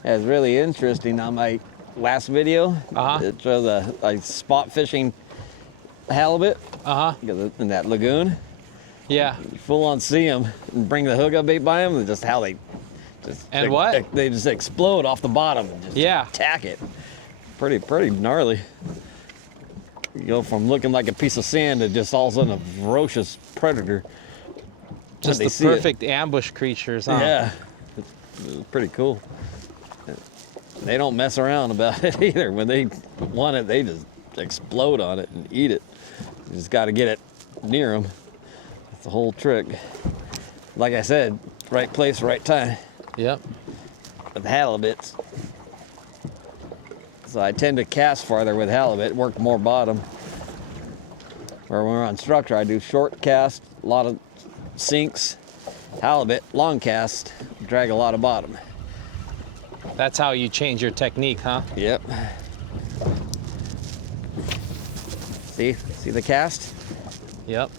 Yeah, it's really interesting on my last video. Uh-huh. It shows like spot fishing halibut Uh-huh. in that lagoon. Yeah. You full on see them and bring the hookup bait by them, and just how they just And what? they just explode off the bottom and just Yeah. attack it. Pretty gnarly. You go from looking like a piece of sand to just all of a sudden a ferocious predator. Just They the see it. perfect ambush creatures, huh? Yeah, it's pretty cool. They don't mess around about it either. When they want it, they just explode on it and eat it. You just got to get it near them. That's the whole trick. Like I said, right place, right time Yep. with halibuts. So I tend to cast farther with halibut, work more bottom. Where when we're on structure, I do short cast, a lot of sinks, halibut, long cast, drag a lot of bottom. That's how you change your technique, huh? Yep. See the cast? Yep.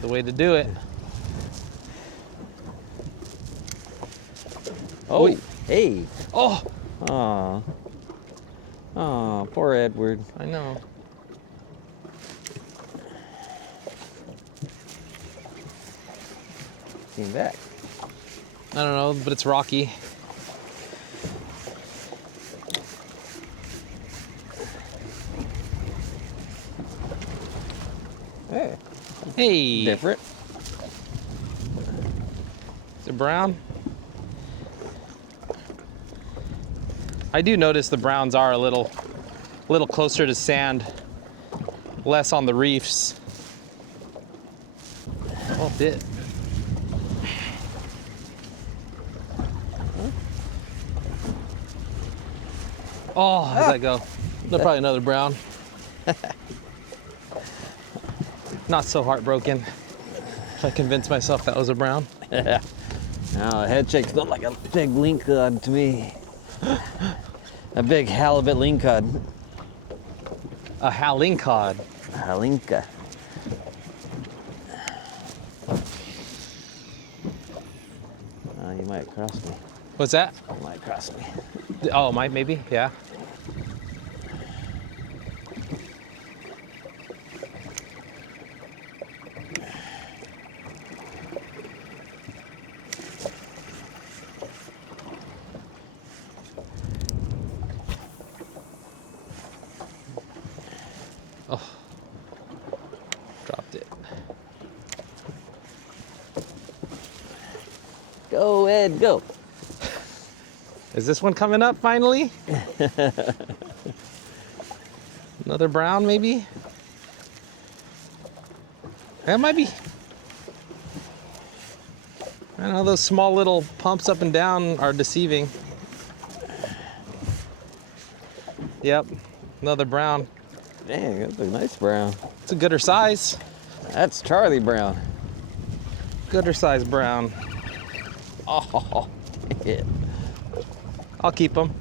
The way to do it. Oh, Oi. hey. Oh, Aw. Aw, poor Edward. I know. Came back. I don't know, but it's rocky. Hey, Hey. different. Is it brown? I do notice the browns are a little closer to sand, less on the reefs. Oh, bit. Oh, how'd that go? There's probably another brown. Not so heartbroken. If I convince myself that was a brown. Now the head shakes look like a big lingcod to me. A big halibut lingcod. A halingcod. Halinka. he might cross me. What's that? He might cross me. Oh, maybe, yeah. Oh, dropped it. Go, Ed, go. Is this one coming up finally? Another brown, maybe? That might be. I know those small little pumps up and down are deceiving. Yep, another brown. Dang, that's a nice brown. It's a gooder size. That's Charlie Brown. Gooder size brown. Oh, yeah. I'll keep them.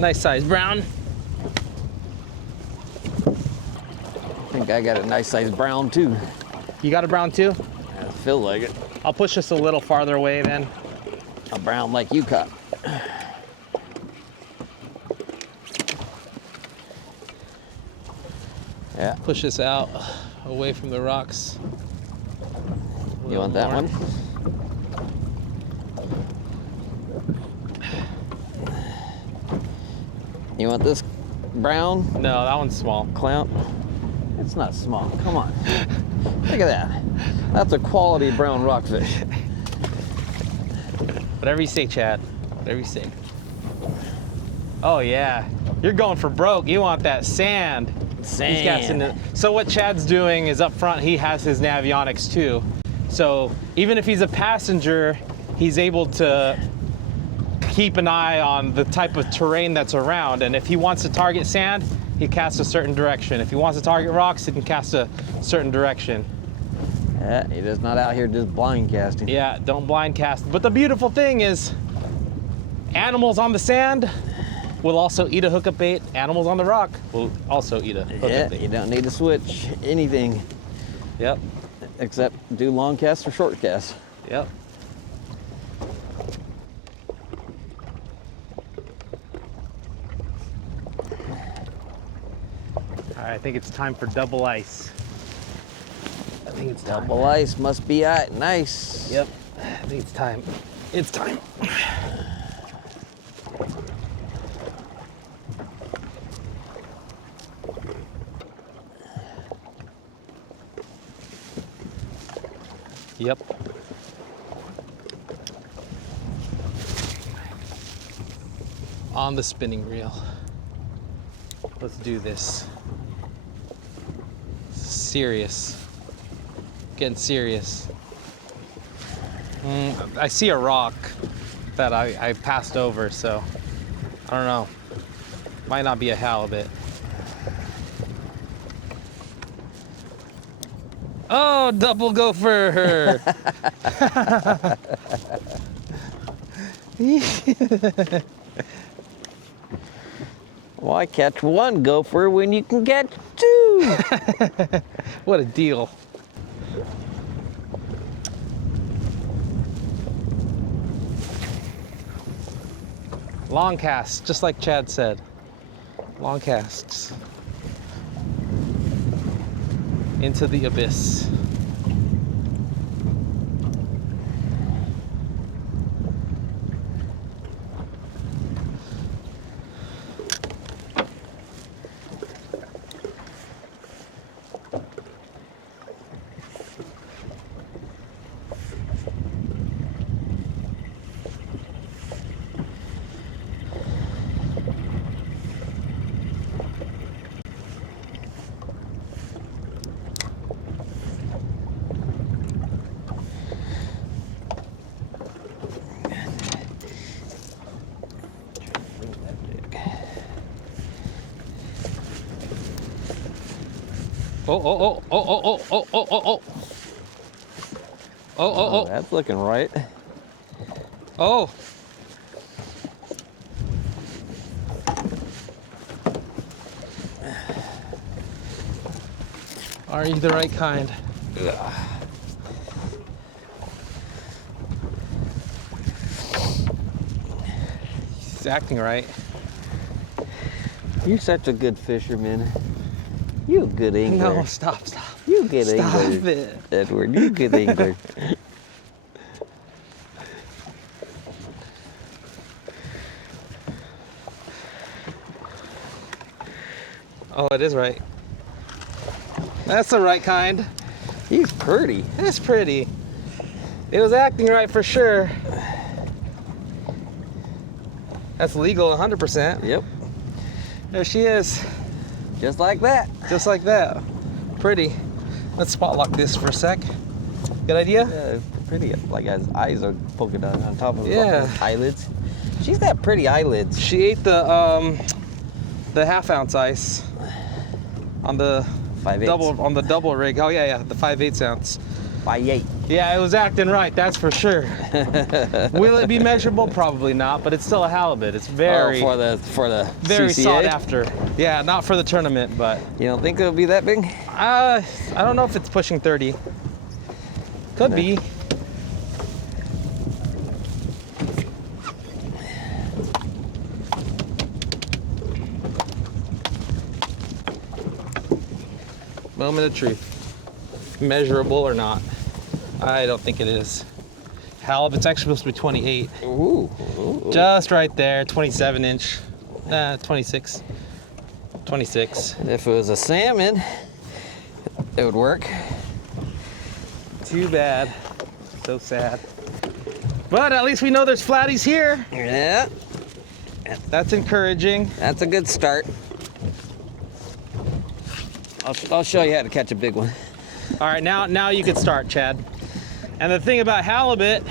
Nice size brown. I think I got a nice size brown too. You got a brown too? I feel like it. I'll push this a little farther away then. A brown like you caught. Yeah. Push this out away from the rocks. You want that one? You want this brown No, that one's small. clown? It's not small. Come on. Look at that. That's a quality brown rockfish. Whatever you say, Chad. Whatever you say. Oh yeah, you're going for broke. You want that sand. He's got some- so what Chad's doing is up front, he has his Navionics too. So even if he's a passenger, he's able to keep an eye on the type of terrain that's around. And if he wants to target sand, he casts a certain direction. If he wants to target rocks, he can cast a certain direction. Yeah, he just not out here just blind casting. Yeah, don't blind cast. But the beautiful thing is, animals on the sand will also eat a hookup bait. Animals on the rock will also eat a hookup Yeah, bait. you don't need to switch anything Yep, except do long casts or short casts. yep. All right, I think it's time for double ice. I think it's time. Double ice must be nice. Yep, I think it's time. It's time. Yep. On the spinning reel. Let's do this. Serious. Getting serious. I see a rock that I passed over, so I don't know. Might not be a halibut. Oh, double gopher! Why catch one gopher when you can catch two? What a deal. Long casts, just like Chad said. Long casts. Into the abyss. Oh. Oh. That's looking right. Oh. Are you the right kind? He's acting right. You're such a good fisherman. You good angler. No, stop. You good Stop angler. it. Edward, you good angler. Oh, it is right. That's the right kind. He's pretty. It's pretty. It was acting right for sure. That's legal 100%. Yep. There she is. Just like that. Just like that. Pretty. Let's spot lock this for a sec. Good idea? Yeah, pretty. Like his eyes are polka dot on top of Yeah. his eyelids. She's got pretty eyelids. She ate the half-ounce ice on the 5/8. double rig. Oh yeah, the 5/8 ounce. 5/8. Yeah, it was acting right, that's for sure. Will it be measurable? Probably not, but it's still a halibut. It's very for the very CCA? sought after. Yeah, not for the tournament, but You don't think it'll be that big? I don't know if it's pushing 30. Could be. Moment of truth. Measurable or not? I don't think it is. Halibut's actually supposed to be 28. Ooh. Just right there, 27 inch. 26. 26. If it was a salmon, it would work. Too bad. So sad. But at least we know there's flatties here. Yeah, That's encouraging. that's a good start. I'll show you how to catch a big one. All right, now you can start, Chad. And the thing about halibut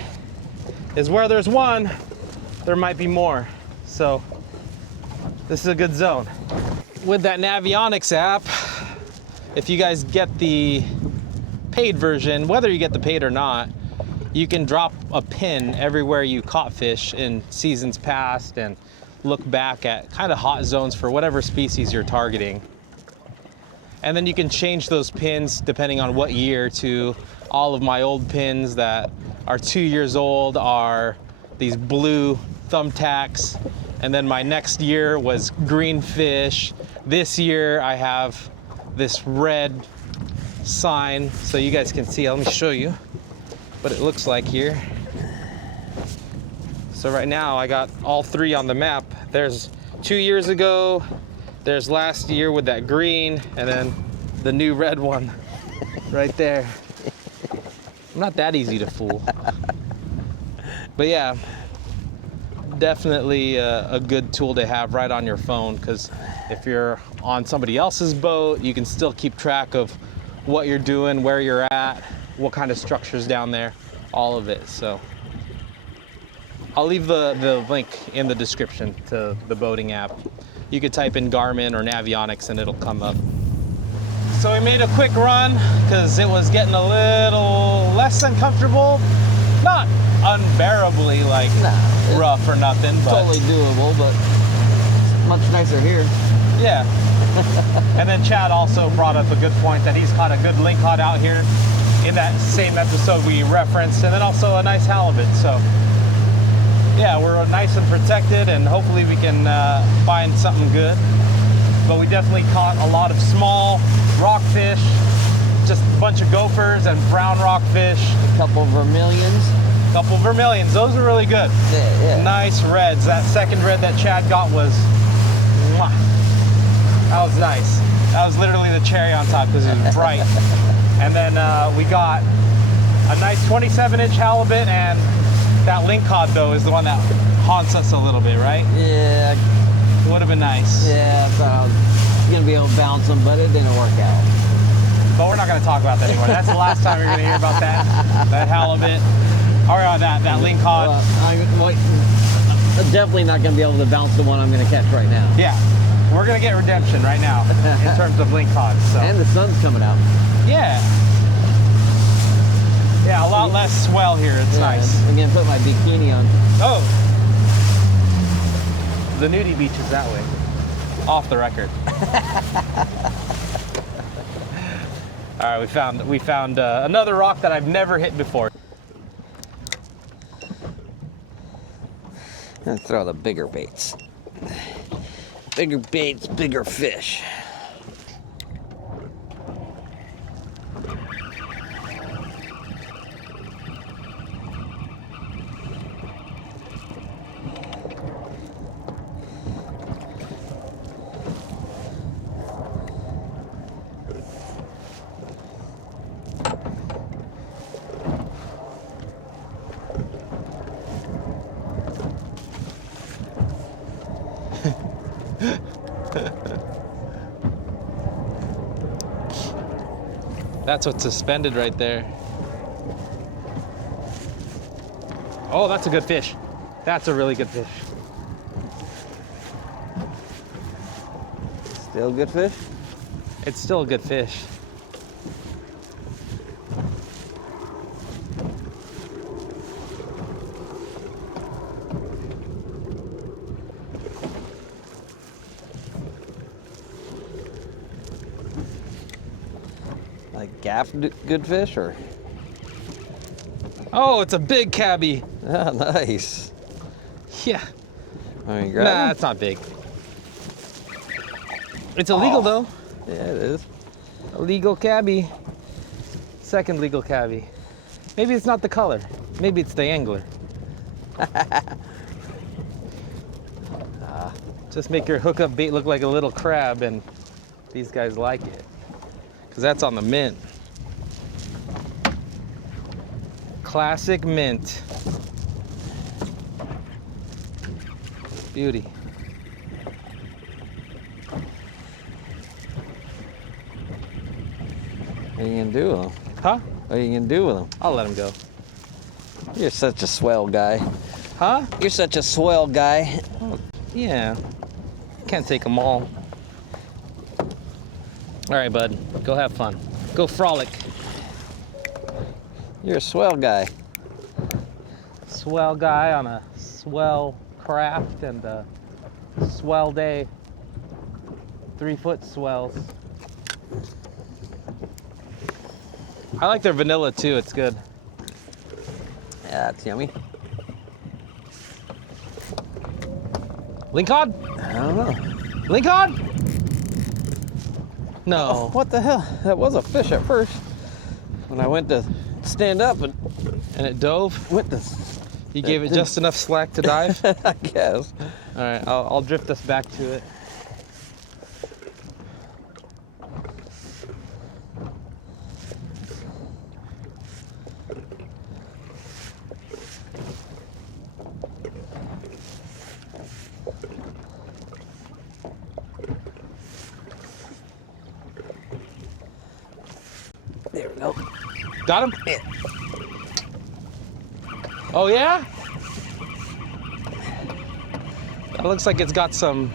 is where there's one, there might be more. So this is a good zone. With that Navionics app, if you guys get the paid version, whether you get the paid or not, you can drop a pin everywhere you caught fish in seasons past and look back at kind of hot zones for whatever species you're targeting. And then you can change those pins depending on what year to all of my old pins that are 2 years old are these blue thumbtacks. And then my next year was green fish. This year I have this red sign so you guys can see. Let me show you what it looks like here. So right now I got all three on the map. There's 2 years ago, there's last year with that green, and then the new red one right there. I'm not that easy to fool. But yeah, definitely a good tool to have right on your phone, because if you're on somebody else's boat, you can still keep track of what you're doing, where you're at, what kind of structure's down there, all of it. So I'll leave the link in the description to the boating app. You could type in Garmin or Navionics and it'll come up. So we made a quick run because it was getting a little less than comfortable. Not unbearably like rough or nothing, but Totally doable, but it's much nicer here. yeah. And then Chad also brought up a good point that he's caught a good lingcod out here in that same episode we referenced, and then also a nice halibut. So yeah, we're nice and protected, and hopefully we can find something good. But we definitely caught a lot of small rockfish, just a bunch of gophers and brown rockfish. A couple vermilions. Couple vermilions, those are really good. Yeah. Nice reds. That second red that Chad got was, mwah. That was nice. That was literally the cherry on top because it was bright. And then we got a nice 27-inch halibut, and that lingcod though is the one that haunts us a little bit, right? Yeah. Would have been nice. Yeah, I thought I was gonna be able to bounce them, but it didn't work out. But we're not going to talk about that anymore. That's the last time you're going to hear about that halibut. Or that lingcod. I'm definitely not gonna be able to bounce the one I'm gonna catch right now. Yeah, we're going to get redemption right now in terms of lingcod. So. And the sun's coming out. Yeah. Yeah, a lot less swell here. It's nice. I'm gonna put my bikini on. Oh. The nudie beach is that way. Off the record. All right, we found another rock that I've never hit before. And throw the bigger baits. Bigger baits, bigger fish. That's what's suspended right there. Oh, that's a good fish. That's a really good fish. Still good fish? It's still a good fish. Like gaff good fish or? Oh, it's a big cabbie. Ah, nice. Yeah. I mean, grab Nah, him? it's not big. It's illegal though. Yeah, it is. A legal cabbie. Second legal cabbie. Maybe it's not the color. Maybe it's the angler. Just make your hookup bait look like a little crab, and these guys like it. Because that's on the mint. Classic mint. Beauty. What are you gonna do with them? Huh? What are you gonna do with them? I'll let him go. You're such a swell guy. Huh? You're such a swell guy. Yeah. Can't take them all. All right, bud. Go have fun. Go frolic. You're a swell guy. Swell guy on a swell craft and a swell day. 3-foot swells. I like their vanilla too. It's good. Yeah, that's yummy. Lingcod? I don't know. Lingcod? No. Oh, what the hell? That was a fish at first. When I went to stand up and And it dove? went to... You gave it just enough slack to dive? I guess. All right, I'll drift us back to it. There we go. Got him? Yeah. Oh yeah? That looks like it's got some,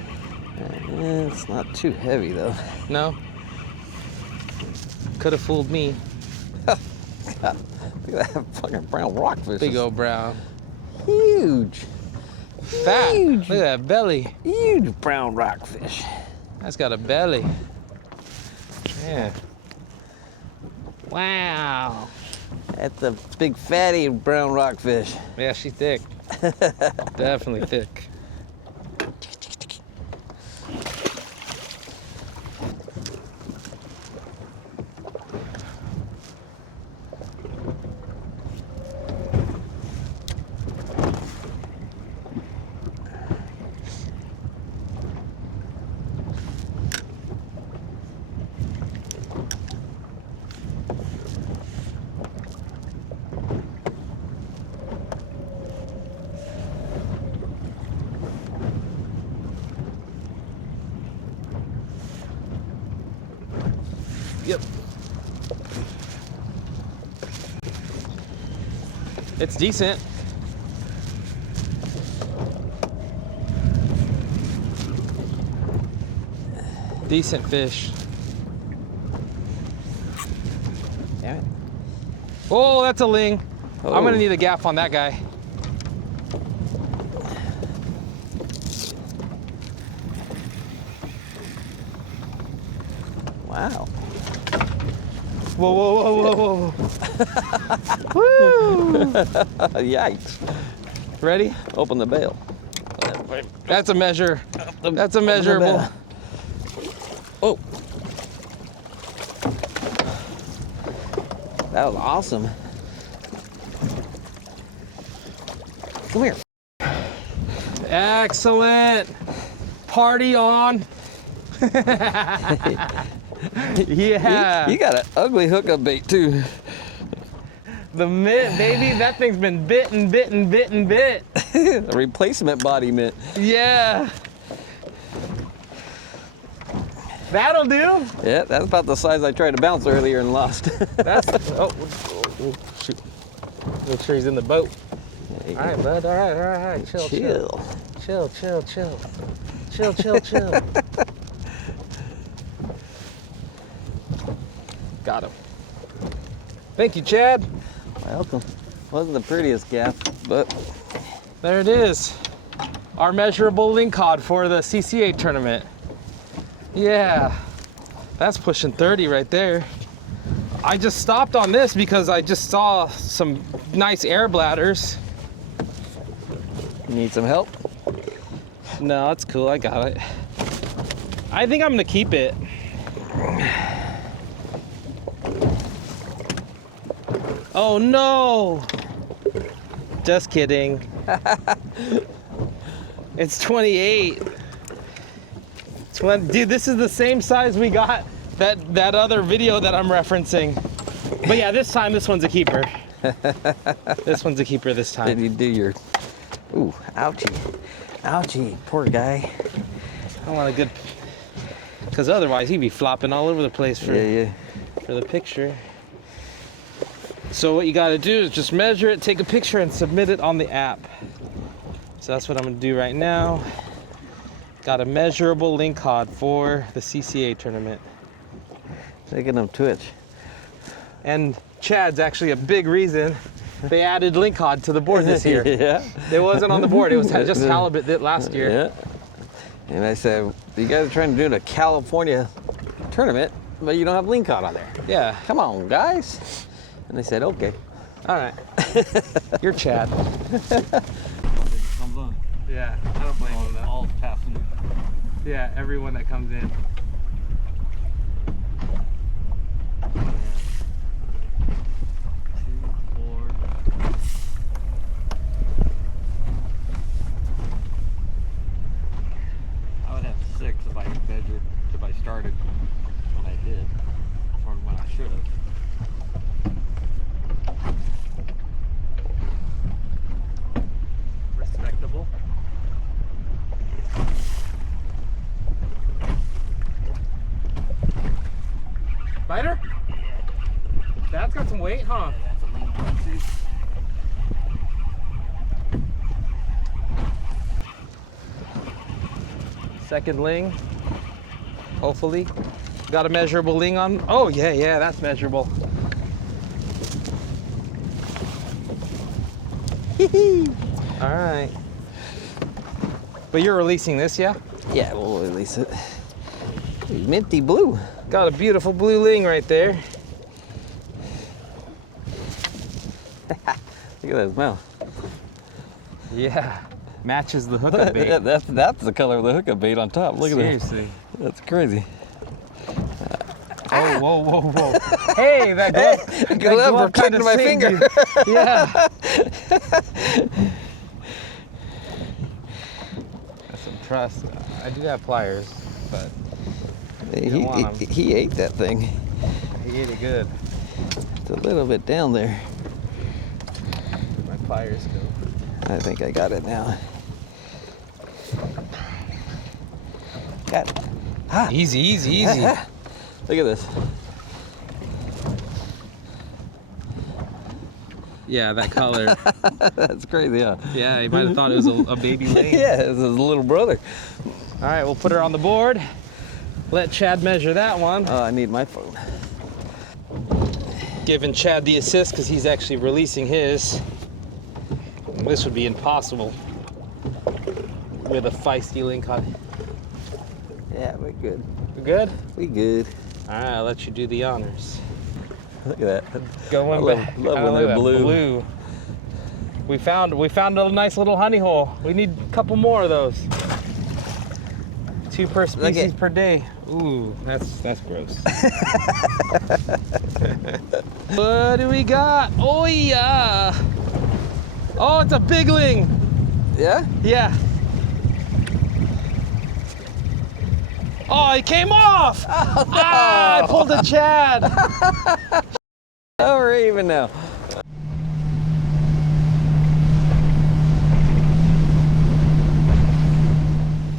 It's not too heavy though. no? Could have fooled me. God, look at that fucking brown rockfish. Big old brown. Huge. Fat. Huge. Look at that belly. Huge brown rockfish. That's got a belly. Yeah. Wow. That's a big fatty brown rockfish. Yeah, she's thick. Definitely thick. Yep. It's decent. Decent fish. Damn it. Oh, that's a ling. Oh. I'm gonna need a gaff on that guy. Wow. Whoa, whoa, whoa, whoa, whoa. Woo! Yikes. Ready? Open the bail. That's a measure. That's a measurable. Oh. That was awesome. Come here. Excellent. Party on. Yeah. You got an ugly hookup bait too. The mitt, baby. That thing's been bit. A replacement body mitt. Yeah. That'll do. Yeah, that's about the size I tried to bounce earlier and lost. That's, oh, shoot. Make sure he's in the boat. All right, bud. All right. Chill. Got him. Thank you, Chad. Welcome. Wasn't the prettiest gaff, but There it is. Our measurable lingcod for the CCA tournament. Yeah, that's pushing 30 right there. I just stopped on this because I just saw some nice air bladders. you need some help? No, it's cool. I got it. I think I'm gonna keep it. Oh no! Just kidding. It's 28. Dude, this is the same size we got that other video that I'm referencing. But yeah, this time this one's a keeper. This one's a keeper this Did time. you do your? Ooh, ouchie, ouchie, poor guy. I want a good, because otherwise he'd be flopping all over the place for Yeah. for the picture. So what you got to do is just measure it, take a picture, and submit it on the app. So that's what I'm gonna do right now. Got a measurable lingcod for the CCA tournament. Making them twitch. And Chad's actually a big reason they added lingcod to the board this year. Yeah. It wasn't on the board, it was just halibut last year. Yeah. And I said, you guys are trying to do a California tournament, but you don't have lingcod on there. Yeah, Come on, guys. And they said, okay. all right. You're Chad. Comes on. Yeah, I don't blame him though. All passing. Yeah, everyone that comes in. I would have 6 if I measured, if I started when I did, or when I should have. Respectable. Biter? That's got some weight, huh? That's a lean one, see? Second ling, hopefully. Got a measurable ling on. Oh yeah, that's measurable. All right. But you're releasing this, yeah? Yeah, we'll release it. Minty blue. Got a beautiful blue ling right there. Look at that smell. Yeah, matches the hookup bait. That's the color of the hookup bait on top. Look at that. Seriously. That's crazy. Oh, whoa. Hey, that glove. Glove protected my saved finger. you. Yeah. That's some trust. I do have pliers, but don't want 'em. He ate that thing. he ate it good. It's a little bit down there. My pliers go. I think I got it now. Got it. Ah. Easy. Look at this. Yeah, that color. That's crazy, huh? Yeah, you might have thought it was a baby ling. Yeah, it's his little brother. All right, we'll put her on the board. Let Chad measure that one. Oh, I need my phone. Giving Chad the assist because he's actually releasing his. This would be impossible with a feisty lingcod. Yeah, we're good. We good? We good. All right, I'll let you do the honors. Look at that. Going I love- back. love I when look they're at that blue. We found a nice little honey hole. We need a couple more of those. 2 per species per day. Ooh, that's gross. What do we got? Oh yeah! Oh, it's a bigling. Yeah? Yeah. Oh, he came off! Oh, no. I pulled a Chad. Oh, we're even now.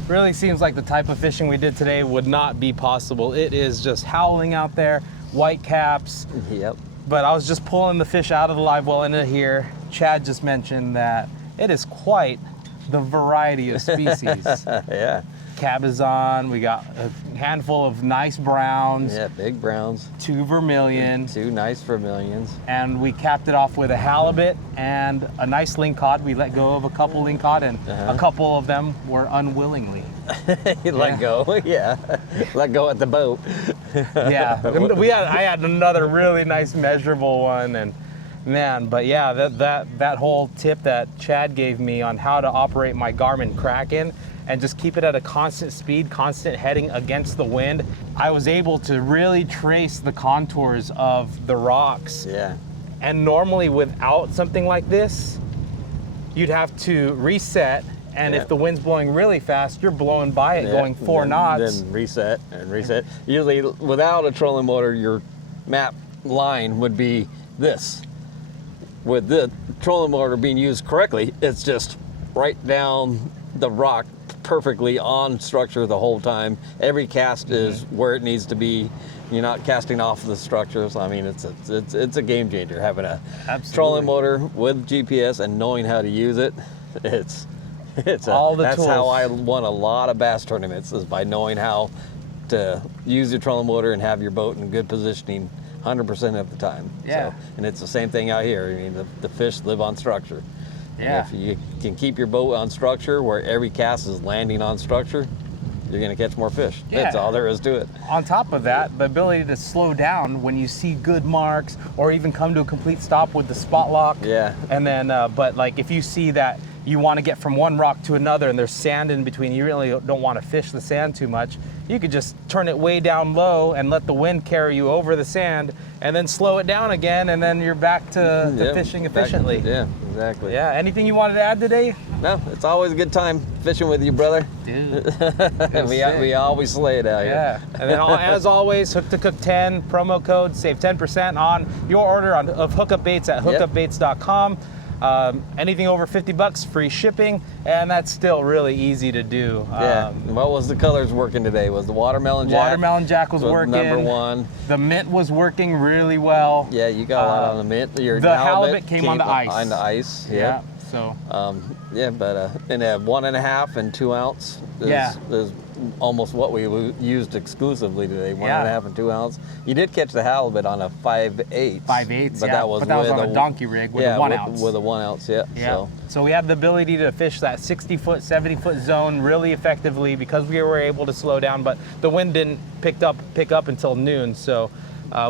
Really seems like the type of fishing we did today would not be possible. It is just howling out there, white caps. Yep. But I was just pulling the fish out of the live well into here. Chad just mentioned that it is quite the variety of species. Yeah. Cabezon, we got a handful of nice browns, Yeah, big browns. 2 vermilion, 2 nice vermilions. and we capped it off with a halibut and a nice lingcod. We let go of a couple lingcod, and a couple of them were unwillingly. Let go, yeah. Let go at the boat. Yeah, I had another really nice measurable one, and man, but yeah, that whole tip that Chad gave me on how to operate my Garmin Kraken and just keep it at a constant speed, constant heading against the wind, I was able to really trace the contours of the rocks. Yeah. And normally without something like this, you'd have to reset, and if the wind's blowing really fast, you're blowing by it going 4 knots. Then reset and reset. Usually without a trolling motor, your map line would be this. With the trolling motor being used correctly, it's just right down the rock, perfectly on structure the whole time. Every cast is where it needs to be. You're not casting off the structures. I mean, it's a game changer having a trolling motor with GPS and knowing how to use it. That's tools. How I won a lot of bass tournaments, is by knowing how to use your trolling motor and have your boat in good positioning 100% of the time. Yeah. So, and it's the same thing out here. I mean, the fish live on structure. Yeah. And if you can keep your boat on structure where every cast is landing on structure, you're going to catch more fish. Yeah. That's all there is to it. On top of that, the ability to slow down when you see good marks, or even come to a complete stop with the spot lock. Yeah. And then, but like if you see that you want to get from one rock to another and there's sand in between, you really don't want to fish the sand too much, you could just turn it way down low and let the wind carry you over the sand, and then slow it down again, and then you're back to fishing efficiently. Yeah, exactly. Yeah. Anything you wanted to add today? No, it's always a good time fishing with you, brother. Dude. we always slay it out here. Yeah. And then as always, Hook to Cook 10 promo code, save 10% on your order of Hookup Baits at hookupbaits.com. Anything over $50, free shipping, and that's still really easy to do. Yeah. What was the colors working today? Was the watermelon jack? Watermelon jack was working. Number 1. The mint was working really well. Yeah, you got a lot on the mint. Your the halibut came on the ice. On the ice. Yeah. So. Yeah, but in a 1.5 and 2 ounce is almost what we used exclusively today. 1.5 and 2 ounce. You did catch the halibut on a 5/8. 5/8, but yeah. that was on a donkey rig with a 1 ounce. With a 1 ounce, yeah. So we had the ability to fish that 60-foot, 70-foot zone really effectively because we were able to slow down, but the wind didn't pick up until noon. So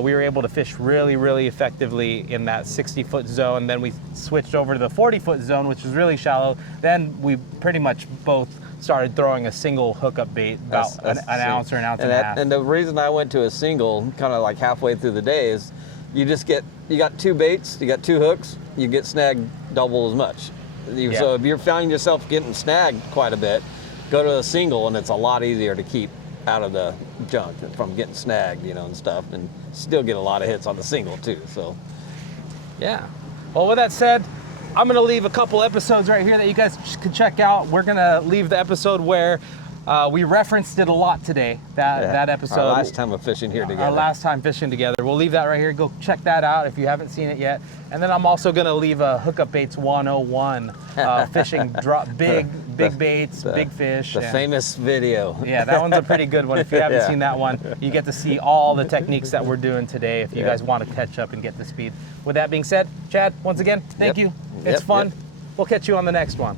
we were able to fish really, really effectively in that 60-foot zone. Then we switched over to the 40-foot zone, which is really shallow. Then we pretty much both started throwing a single hookup bait, about an ounce or an ounce and a half. And the reason I went to a single, kind of like halfway through the day, is you got 2 baits, you got 2 hooks, you get snagged double as much. So if you're finding yourself getting snagged quite a bit, go to a single, and it's a lot easier to keep out of the junk from getting snagged, and stuff, and still get a lot of hits on the single too. So yeah. Well, with that said, I'm gonna leave a couple episodes right here that you guys can check out. We're gonna leave the episode where we referenced it a lot today, that episode. Our last time of fishing here together. Our last time fishing together. We'll leave that right here. Go check that out if you haven't seen it yet. And then I'm also gonna leave a Hookup Baits 101, fishing big baits, big fish. The famous video. Yeah, that one's a pretty good one. If you haven't seen that one, you get to see all the techniques that we're doing today if you guys want to catch up and get to speed. With that being said, Chad, once again, thank you. It's fun. We'll catch you on the next one.